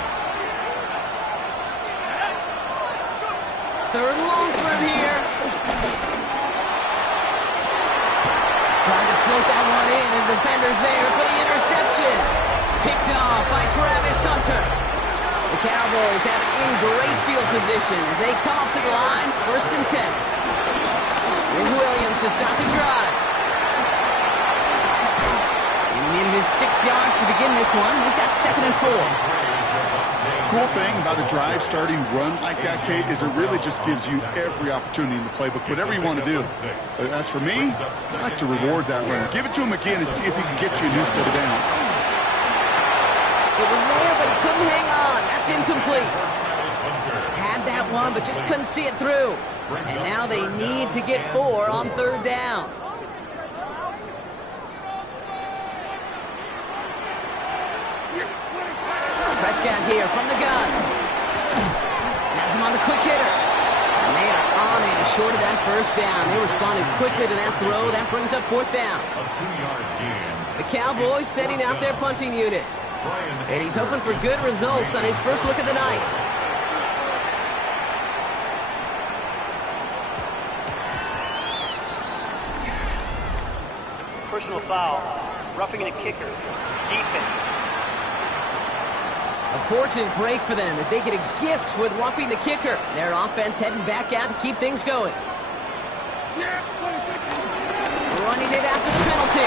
3rd and long for him here. Trying to float that one in, and defenders there for the interception. Picked off by Travis Hunter. The Cowboys have it in great field position as they come up to the line, 1st and 10. Here's Williams to start the drive. And he needed his 6 yards to begin this one. We've got 2nd and 4. Cool thing about a drive starting run like that, Kate, is it really just gives you every opportunity in the playbook, whatever you want to do. As for me, I like to reward that run. Give it to him again and see if he can get you a new set of downs. It was there, but he couldn't hang on. That's incomplete. Had that one, but just couldn't see it through. And now they need to get 4 on 3rd down. Prescott here from the gun. Has him on the quick hitter. And they are on him short of that 1st down. They responded quickly to that throw. That brings up 4th down. A 2-yard gain. The Cowboys setting out their punting unit. And he's hoping for good results on his first look of the night. Personal foul. Roughing the kicker. Defense. A fortunate break for them as they get a gift with roughing the kicker. Their offense heading back out to keep things going. Running it after the penalty.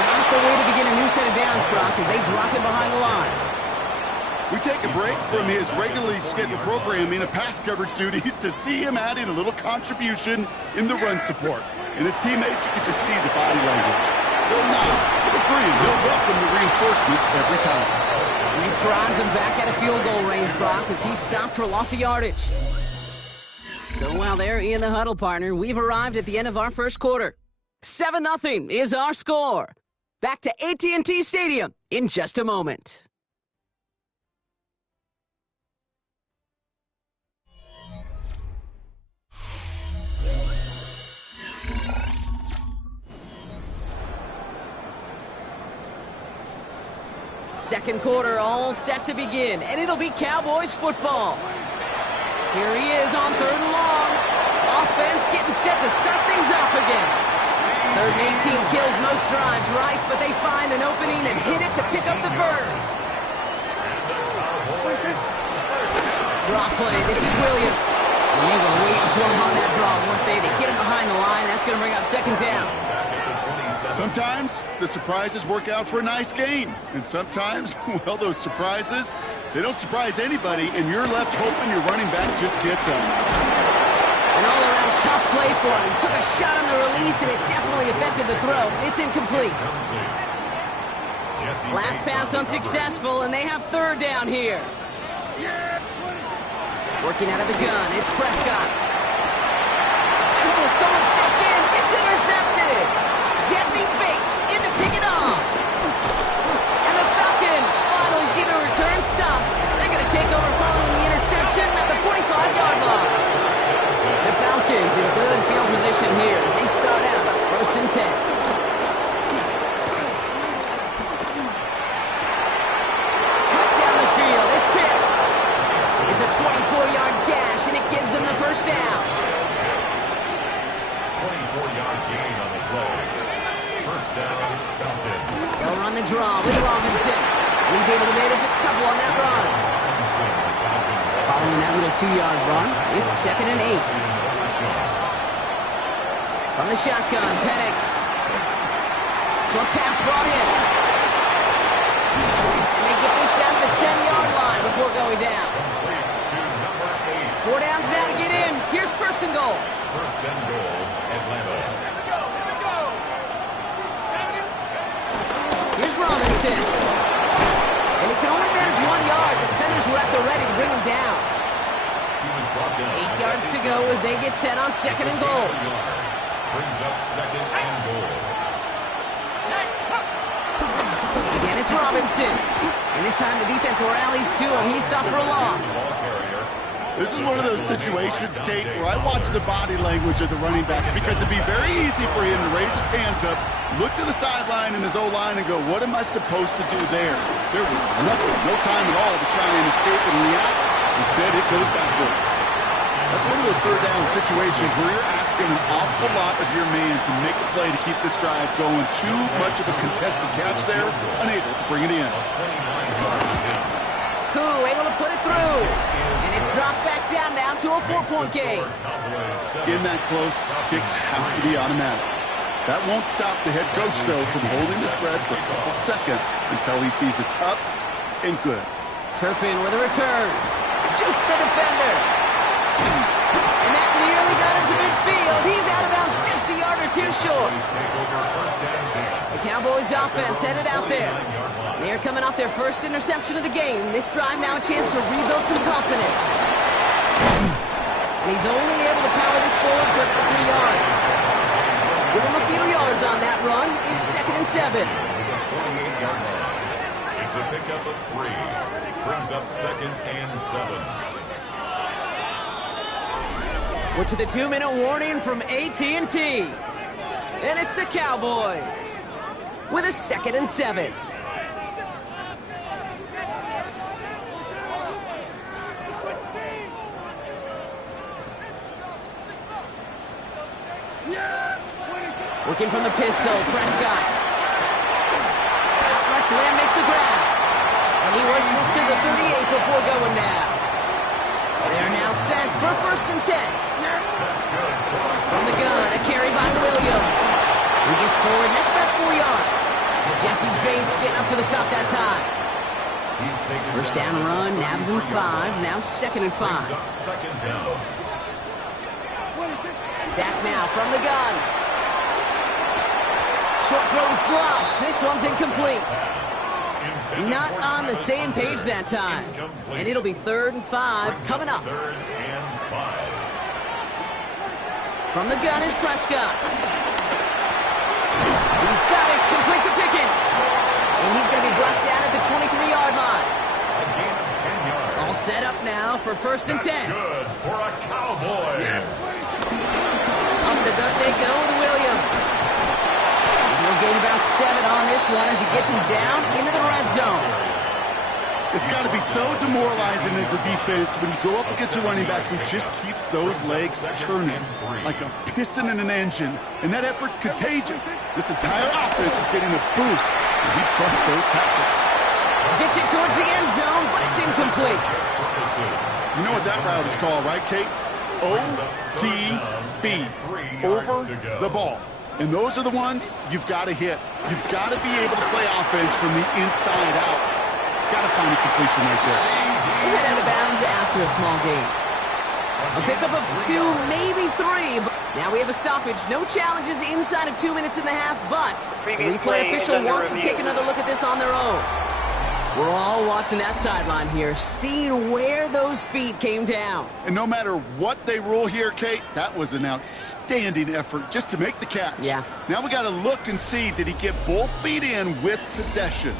Not the way to begin a new set of downs, Brock, as they drop it behind the line. We take a break from his regularly scheduled programming of pass coverage duties to see him add in a little contribution in the run support. And his teammates, you can just see the body language. They'll nod, they'll agree, they'll welcome the reinforcements every time. And this drives him back at a field goal range, Brock, as he's stopped for loss of yardage. So while they're in the huddle, partner, we've arrived at the end of our first quarter. 7-0 is our score. Back to AT&T Stadium in just a moment. Second quarter all set to begin, and it'll be Cowboys football. Here he is on 3rd and long. Offense getting set to start things off again. 3rd and 18 kills most drives, right? But they find an opening and hit it to pick up the first. Draw play. This is Williams. And they were waiting for him on that draw, weren't they? They get him behind the line. That's going to bring up second down. Sometimes the surprises work out for a nice game. And sometimes, well, those surprises, they don't surprise anybody, and you're left hoping your running back just gets up. An all-around tough play for him. He took a shot on the release, and it definitely affected the throw. It's incomplete. Last pass unsuccessful, and they have third down here. Working out of the gun, it's Prescott. Oh, someone stepped in. It's intercepted. Jesse Bates in to pick it off. And the Falcons finally see the return stopped. They're going to take over following the interception at the 45-yard line. The Falcons in good field position here as they start out first and 10. Cut down the field. It's Pitts. It's a 24-yard gash, and it gives them the first down. 24-yard gain on the play. First down, Falcons. They'll run the draw with Robinson. He's able to manage a couple on that run. Following that little 2-yard run, it's second and 8. From the shotgun, Penix. Short pass brought in. And they get this down to the 10-yard line before going down. 4 downs now to get in. Here's first and goal. First and goal, Atlanta. Here's Robinson. And he can only manage 1 yard. The defenders were at the ready to bring him down. 8 yards to go as they get set on second and goal. Brings up second and goal. Again, it's Robinson. And this time the defense rallies to him. He's stopped for a loss. This is one of those situations, Kate, where I watch the body language of the running back because it'd be very easy for him to raise his hands up, look to the sideline in his O-line and go, what am I supposed to do there? There was nothing, no time at all to try and escape and react. Instead, it goes backwards. That's one of those third down situations where you're asking an awful lot of your man to make a play to keep this drive going. Too much of a contested catch there, unable to bring it in. Koo able to put it through. And it's dropped back down now to a 4-point game. In that close, kicks have to be automatic. That won't stop the head coach, though, from holding his breath for a couple seconds until he sees it's up and good. Turpin with a return. Juke the defender. And that nearly got him to midfield. He's out of bounds just a yard or two short. The Cowboys offense headed out there. They're coming off their first interception of the game. This drive now a chance to rebuild some confidence. And he's only able to power this forward for about 3 yards. Give him a few yards on that run. It's second and 7. It's a pickup of 3. Brings up second and 7. We're to the 2-minute warning from AT&T. And it's the Cowboys with a second and 7. Working from the pistol, Prescott. Out left, Lamb makes the grab. And he works this to the 38 before going down. They're now set for first and 10. From the gun, a carry by Williams. He gets forward, that's about 4 yards. Jesse Bates getting up for the stop that time. First down run, nabs him 5, now second and 5. Dak now from the gun. Short throw is dropped. This one's incomplete. Not on the same page that time. And it'll be 3rd and 5 coming up. From the gun is Prescott. He's got it. Complete to Pickens. And he's going to be brought down at the 23-yard line. All set up now for first and 10. Good for a Cowboys. Up the gut they go with Williams. He'll gain about 7 on this one as he gets him down into the red zone. It's got to be so demoralizing as a defense when you go up against a running back who just keeps those legs churning like a piston in an engine, and that effort's contagious. This entire offense is getting a boost, and he busts those tackles. Gets it towards the end zone, but it's incomplete. You know what that route is called, right, Kate? OTB, over the ball. And those are the ones you've got to hit. You've got to be able to play offense from the inside out. Got to find a completion right there. We'll head out of bounds after a small gain. A pickup of 2, maybe 3. Now we have a stoppage. No challenges inside of 2 minutes and a half, but the replay official wants to take another look at this on their own. We're all watching that sideline here, seeing where those feet came down. And no matter what they rule here, Kate, that was an outstanding effort just to make the catch. Yeah. Now we got to look and see, did he get both feet in with possession?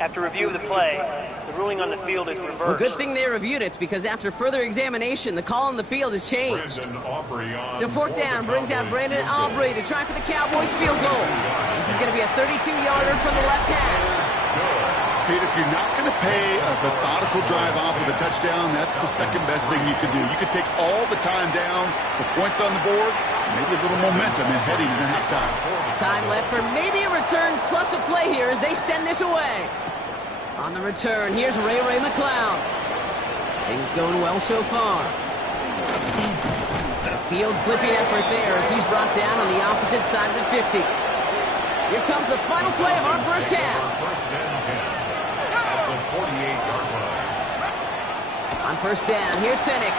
After review of the play, the ruling on the field is reversed. Well, good thing they reviewed it, because after further examination, the call on the field has changed. So 4th down brings out Brandon Aubrey to try for the Cowboys field goal. This is going to be a 32-yarder from the left hash. Kate, if you're not going to pay a methodical drive off with a touchdown, that's the second best thing you can do. You could take all the time down, the points on the board, maybe a little momentum in heading into halftime. Time left for maybe a return plus a play here as they send this away. On the return, here's Ray McCloud. Things going well so far. A field flipping effort there as he's brought down on the opposite side of the 50. Here comes the final play of our first half. On 1st down, here's Penix.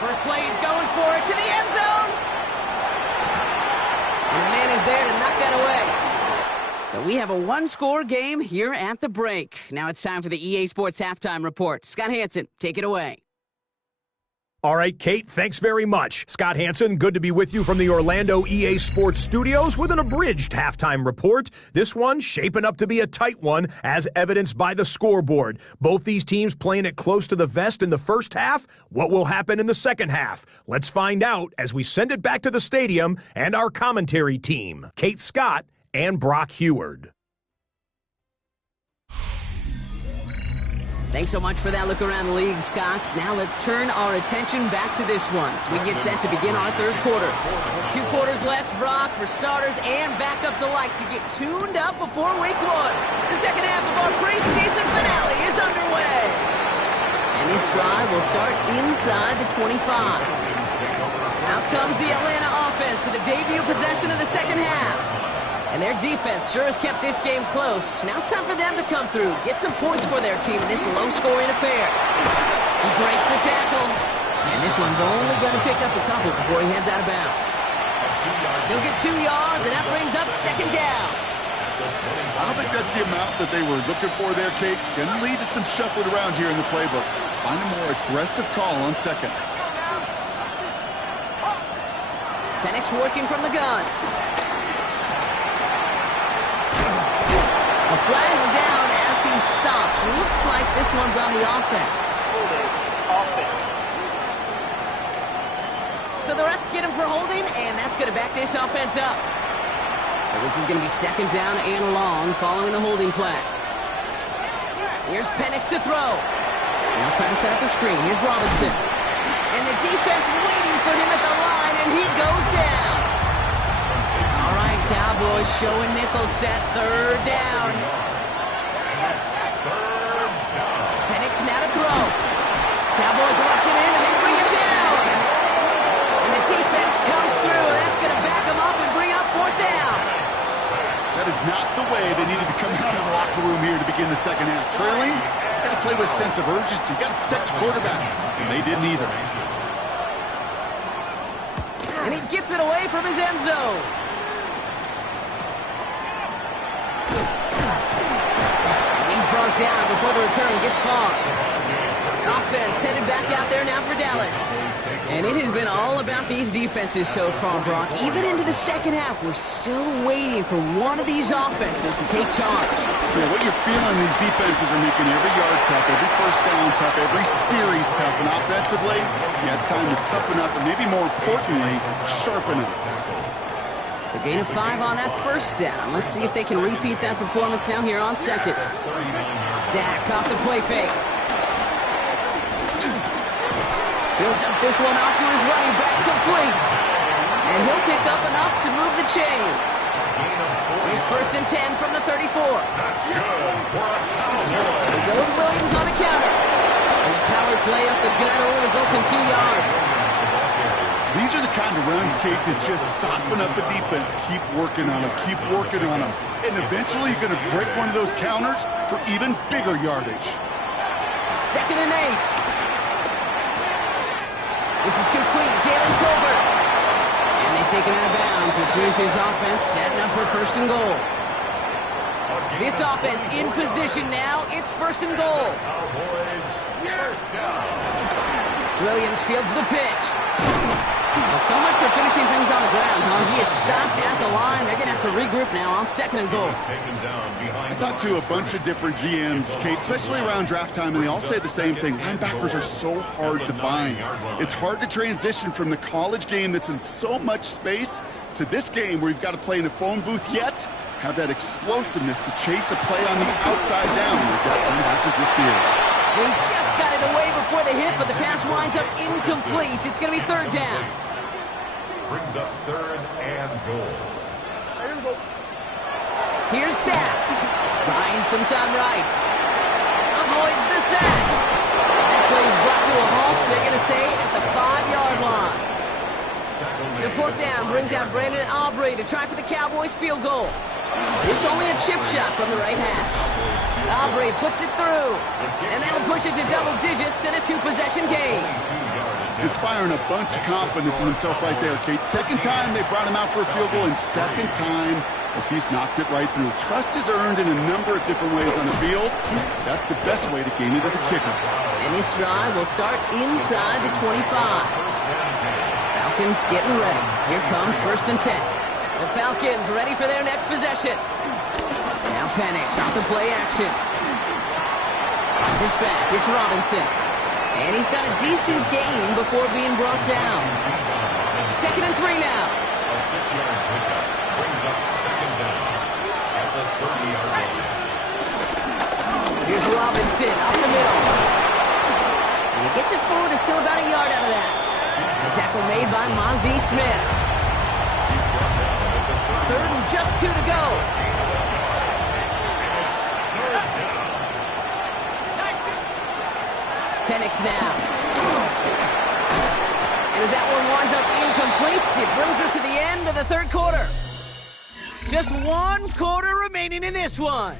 First play, he's going for it to the end zone. And the man is there to knock that away. So we have a 1-score game here at the break. Now it's time for the EA Sports Halftime Report. Scott Hansen, take it away. All right, Kate, thanks very much. Scott Hansen, good to be with you from the Orlando EA Sports Studios with an abridged halftime report. This one shaping up to be a tight one, as evidenced by the scoreboard. Both these teams playing it close to the vest in the first half. What will happen in the second half? Let's find out as we send it back to the stadium and our commentary team, Kate Scott and Brock Heward. Thanks so much for that look around the league, Scott. Now let's turn our attention back to this one as we get set to begin our third quarter. 2 quarters left, Brock, for starters and backups alike to get tuned up before week 1. The second half of our preseason finale is underway. And this drive will start inside the 25. Out comes the Atlanta offense for the debut possession of the second half. And their defense sure has kept this game close. Now it's time for them to come through, get some points for their team in this low-scoring affair. He breaks the tackle, and this one's only going to pick up a couple before he heads out of bounds. He'll get 2 yards, and that brings up 2nd down. I don't think that's the amount that they were looking for there, Kate. Going to lead to some shuffling around here in the playbook. Find a more aggressive call on 2nd. Penix working from the gun. A flag's down as he stops. Looks like this one's on the offense. So the refs get him for holding, and that's going to back this offense up. So this is going to be 2nd down and long following the holding flag. Here's Penix to throw. Now trying to set up the screen. Here's Robinson. And the defense waiting for him at the line, and he goes down. All right, Cowboys showing nickel set, 3rd down. Penix now to throw. Cowboys rushing in, and they bring him down. And the defense comes through. That's going to back him up and bring up 4th down. That is not the way they needed to come out of the locker room here to begin the second half. Trailing, got to play with a sense of urgency. Got to protect the quarterback. And they didn't either. And he gets it away from his end zone. Brought down before the return gets far. Offense headed back out there now for Dallas. And it has been all about these defenses so far, Brock. Even into the second half, we're still waiting for one of these offenses to take charge. Yeah, what you're feeling, these defenses are making every yard tough, every first down tough, every series tough. And offensively, yeah, it's time to toughen up and maybe more importantly, sharpen up. So gain of 5 on that first down. Let's see if they can repeat that performance now here on 2nd. Dak off the play fake. He'll dump this one off to his running back, complete. And he'll pick up enough to move the chains. Here's 1st and 10 from the 34. That's good for a Cowboy. Goes Williams on a counter. And the power play up the gut only results in 2 yards. These are the kind of runs, Kate, that just soften up a defense. Keep working on them. Keep working on them. And eventually you're going to break one of those counters for even bigger yardage. 2nd and 8. This is complete. Jalen Tolbert. And they take him out of bounds, which means his offense setting up for 1st and goal. This offense in position now. It's 1st and goal. Cowboys, first down. Williams fields the pitch. Well, so much for finishing things on the ground, huh? He is stopped at the line. They're going to have to regroup now on 2nd and goal. I talked to a bunch of different GMs, Kate, especially around draft time, and they all say the same thing. Linebackers are so hard to find. It's hard to transition from the college game that's in so much space to this game where you've got to play in a phone booth, yet have that explosiveness to chase a play on the outside down like that linebacker just did. They just got it away before the hit, but the pass winds up incomplete. It's going to be 3rd down. Brings up 3rd and goal. Here's Dak. Buying some time right. Avoids the sack. That play is brought to a halt, so they're going to say it's the 5-yard line. So 4th down brings out Brandon Aubrey to try for the Cowboys field goal. It's only a chip shot from the right half. Aubrey puts it through, and that'll push it to double digits in a 2-possession game. Inspiring a bunch of confidence in himself right there, Kate. 2nd time they brought him out for a field goal, and 2nd time he's knocked it right through. Trust is earned in a number of different ways on the field. That's the best way to gain it as a kicker. And this drive will start inside the 25. Falcons getting ready. Here comes 1st and 10. The Falcons ready for their next possession. Now Penix out the play action. Finds his back. It's Robinson. And he's got a decent gain before being brought down. 2nd and 3 now. A 6-yard pickup brings up 2nd down at the 30-yard line. Here's Robinson up the middle. And he gets it forward to still about a yard out of that. A tackle made by Mozzie Smith. 3rd and just 2 to go. Penix now. And as that one winds up incomplete, it brings us to the end of the 3rd quarter. Just 1 quarter remaining in this one.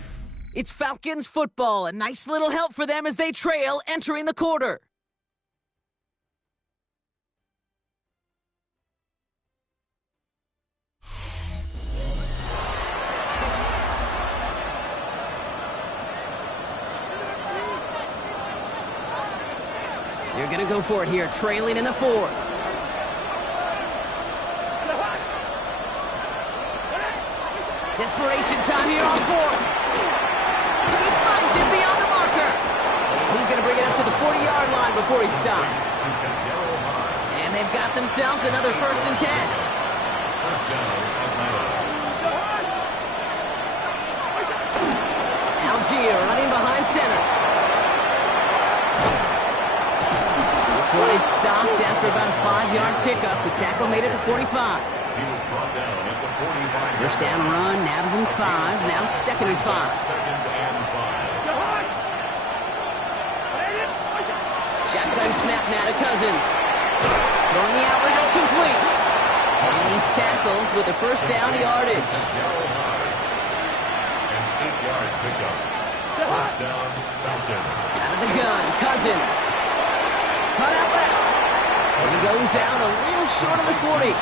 It's Falcons football. A nice little help for them as they trail entering the quarter. They're going to go for it here, trailing in the 4th. Desperation time here on 4th. He finds it beyond the marker. And he's going to bring it up to the 40-yard line before he stops. And they've got themselves another 1st and 10. Algier running behind center. This one is stopped after about a 5-yard pickup. The tackle made it to 45. He was brought down at the 45. First down run, nabs him 5. Now 2nd and 5. 2nd and 5. Shotgun snap now to Cousins. Throwing the outlet out complete. And he's tackled with the 1st down yardage. An 8-yard pickup. 1st down, Falcon. Out of the gun, Cousins. Cut out left. And he goes out a little short of the 40.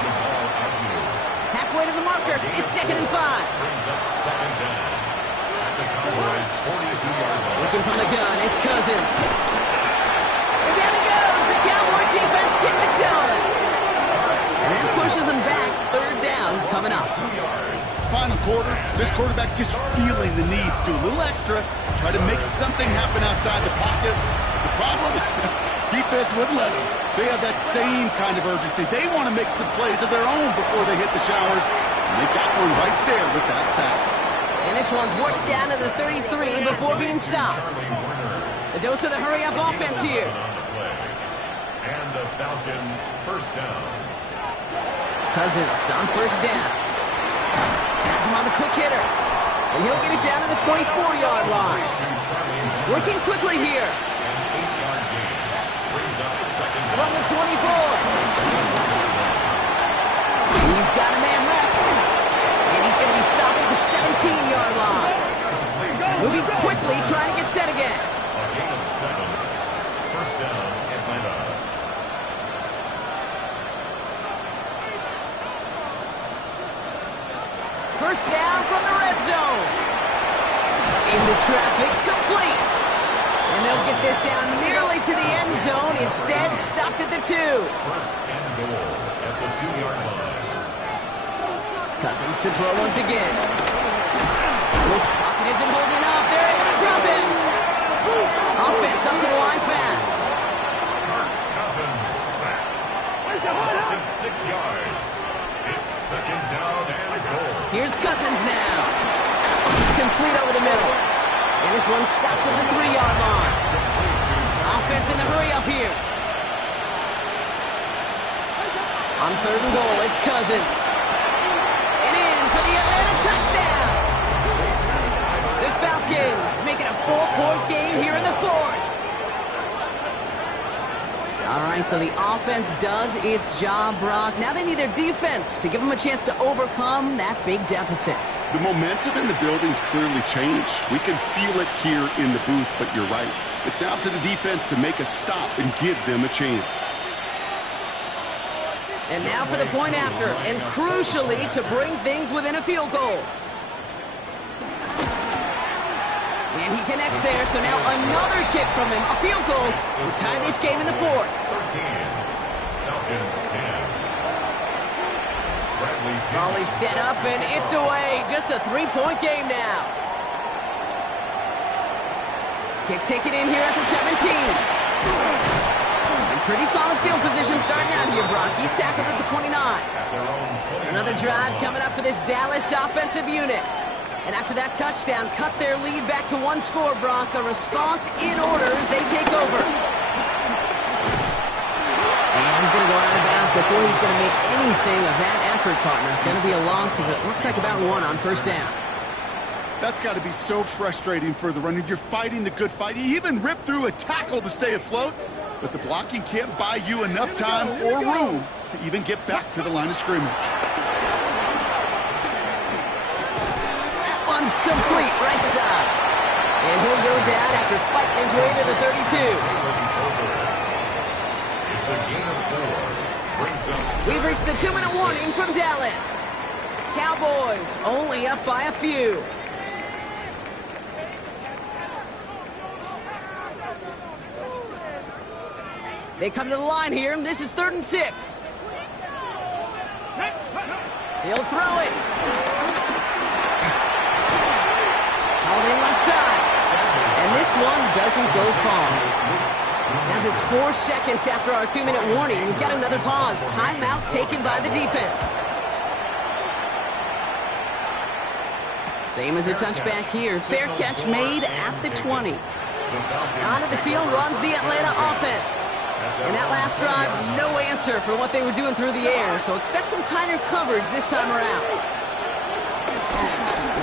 Halfway to the marker. It's 2nd and 5. Brings up 2nd down at the Cowboys' 42-yard line. Looking from the gun, it's Cousins. And down he goes. The Cowboy defense gets it to him. And that pushes them back. 3rd down coming up. Final quarter, this quarterback's just feeling the need to do a little extra, try to make something happen outside the pocket. The problem, defense wouldn't let them. They have that same kind of urgency. They want to make some plays of their own before they hit the showers. And they got one right there with that sack. And this one's worked down to the 33 before being stopped. The dose of the hurry-up offense here. And the Falcon 1st down. Cousins on 1st down. Has him on the quick hitter. And he'll get it down to the 24-yard line. Working quickly here. From the 24. He's got a man left. And he's going to be stopped at the 17-yard line. Moving quickly, trying to get set again. A gain of 7. First down, Atlanta. First down from the red zone. Into traffic, complete. And they'll get this down nearly to the end zone. Instead, stopped at the 2. First and goal at the 2-yard line. Cousins to throw once again. Pocket isn't holding up. They're able to drop him. Offense up to the line fast. Cousins sacked. Loss of 6 yards. It's second down and goal. Here's Cousins now. It's complete over the middle. And this one stopped at the 3-yard line. Offense in the hurry up here. On 3rd and goal, it's Cousins. And in for the Atlanta touchdown. The Falcons make it a 4-point game here in the 4th. All right, so the offense does its job, Brock. Now they need their defense to give them a chance to overcome that big deficit. The momentum in the building's clearly changed. We can feel it here in the booth, but you're right. It's now up to the defense to make a stop and give them a chance. And now for the point after, and crucially to bring things within a field goal. And he connects there, so now another kick from him. A field goal will tie this game in the 4th. 13. Falcons 10. Bradley set up, and it's away. Just a 3-point game now. Kick taken in here at the 17. And pretty solid field position starting out here, Brock. He's tackled at the 29. Another drive coming up for this Dallas offensive unit. And after that touchdown, cut their lead back to 1 score, Brock. A response in order as they take over. And he's going to go out of bounds before he's going to make anything of that effort, partner. Going to be a loss of it looks like about 1 on first down. That's got to be so frustrating for the runner. You're fighting the good fight. You even ripped through a tackle to stay afloat, but the blocking can't buy you enough time or room to even get back to the line of scrimmage. One's complete, right side. And he'll go down after fighting his way to the 32. It's a gain of 4. Brings up. We've reached the 2-minute warning from Dallas. Cowboys only up by a few. They come to the line here. This is 3rd and 6. He'll throw it. Held in left side. And this one doesn't go far. Now just 4 seconds after our 2-minute warning, we've got another pause. Timeout taken by the defense. Same as a touchback here. Fair catch made at the 20. Onto the field runs the Atlanta offense. And that last drive, no answer for what they were doing through the air. So expect some tighter coverage this time around.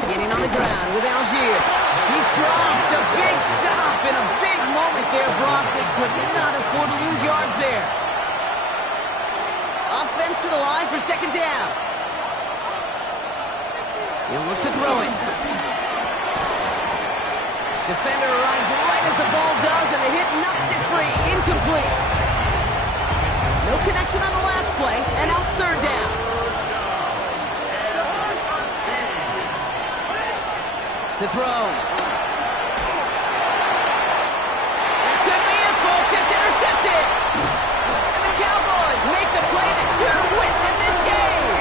Beginning on the ground with Algier. He's dropped a big stop in a big moment there, Brock. They could not afford to lose yards there. Offense to the line for 2nd down. He'll look to throw it. Defender arrives right as the ball does, and the hit knocks it free. Incomplete. No connection on the last play, and now it's 3rd down. To throw. That could be it, folks. It's intercepted. And the Cowboys make the play that should win them this game.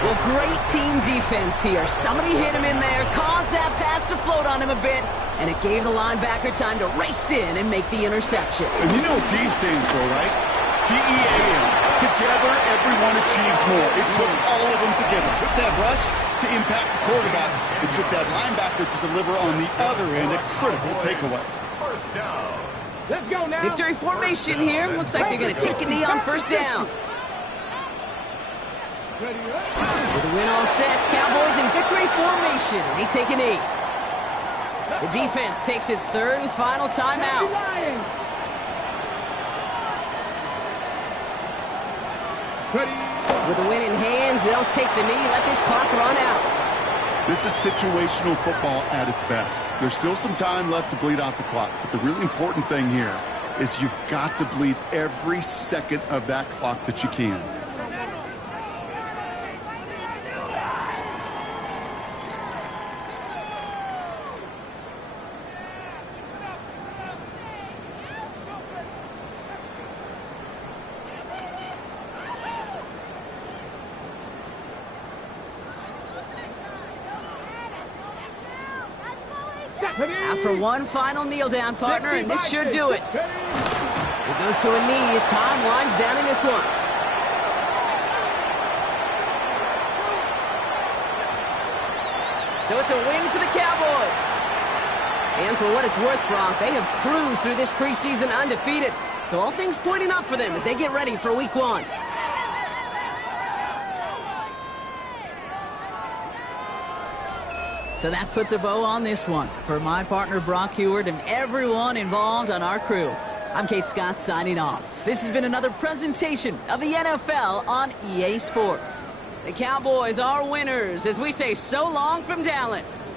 Well, great team defense here. Somebody hit him in there, caused that pass to float on him a bit, and it gave the linebacker time to race in and make the interception. And you know what team stands for, right? T-E-A-M. Together, everyone achieves more. It took all of them together. It took that rush to impact the quarterback. It took that linebacker to deliver on the other end, a critical takeaway. First down. Let's go now. Victory formation here. Looks like they're going to take a knee on 1st down. With the win all set, Cowboys in victory formation. They take a knee. The defense takes its third and final timeout. With the win in hand, they'll take the knee, let this clock run out. This is situational football at its best. There's still some time left to bleed off the clock, but the really important thing here is you've got to bleed every second of that clock that you can. After one final kneel down, partner, and this should do it. It goes to a knee as time winds down in this one. So it's a win for the Cowboys. And for what it's worth, Brock, they have cruised through this preseason undefeated. So all things pointing up for them as they get ready for Week 1. So that puts a bow on this one. For my partner, Brock Heward, and everyone involved on our crew, I'm Kate Scott signing off. This has been another presentation of the NFL on EA Sports. The Cowboys are winners as we say so long from Dallas.